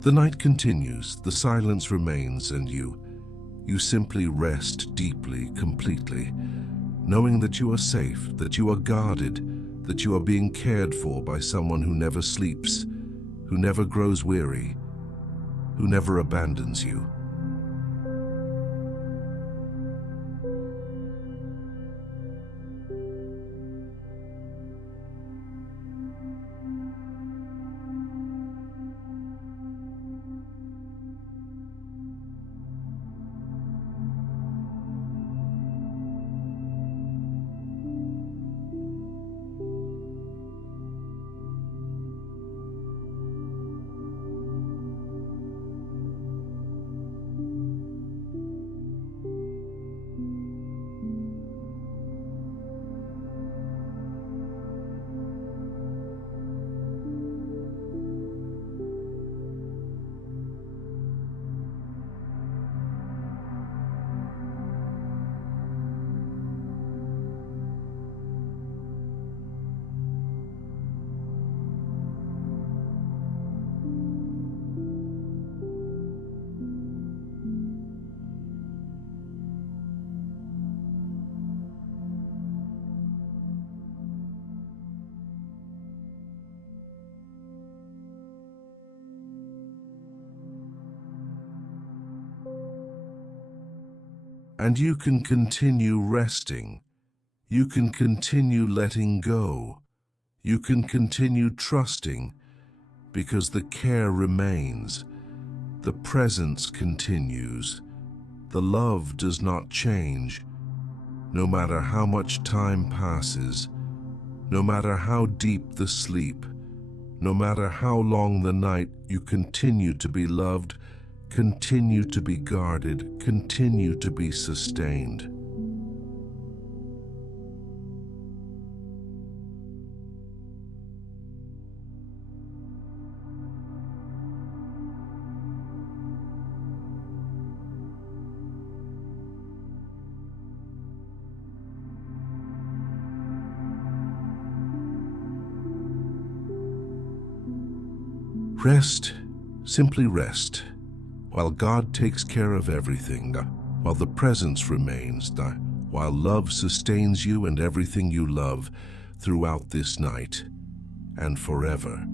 The night continues, the silence remains, and you simply rest deeply, completely, knowing that you are safe, that you are guarded, that you are being cared for by someone who never sleeps, who never grows weary, who never abandons you. And you can continue resting. You can continue letting go. You can continue trusting because the care remains. The presence continues. The love does not change. No matter how much time passes, no matter how deep the sleep, no matter how long the night, you continue to be loved, continue to be guarded, continue to be sustained. Rest, simply rest, while God takes care of everything, while the presence remains, while love sustains you and everything you love throughout this night and forever.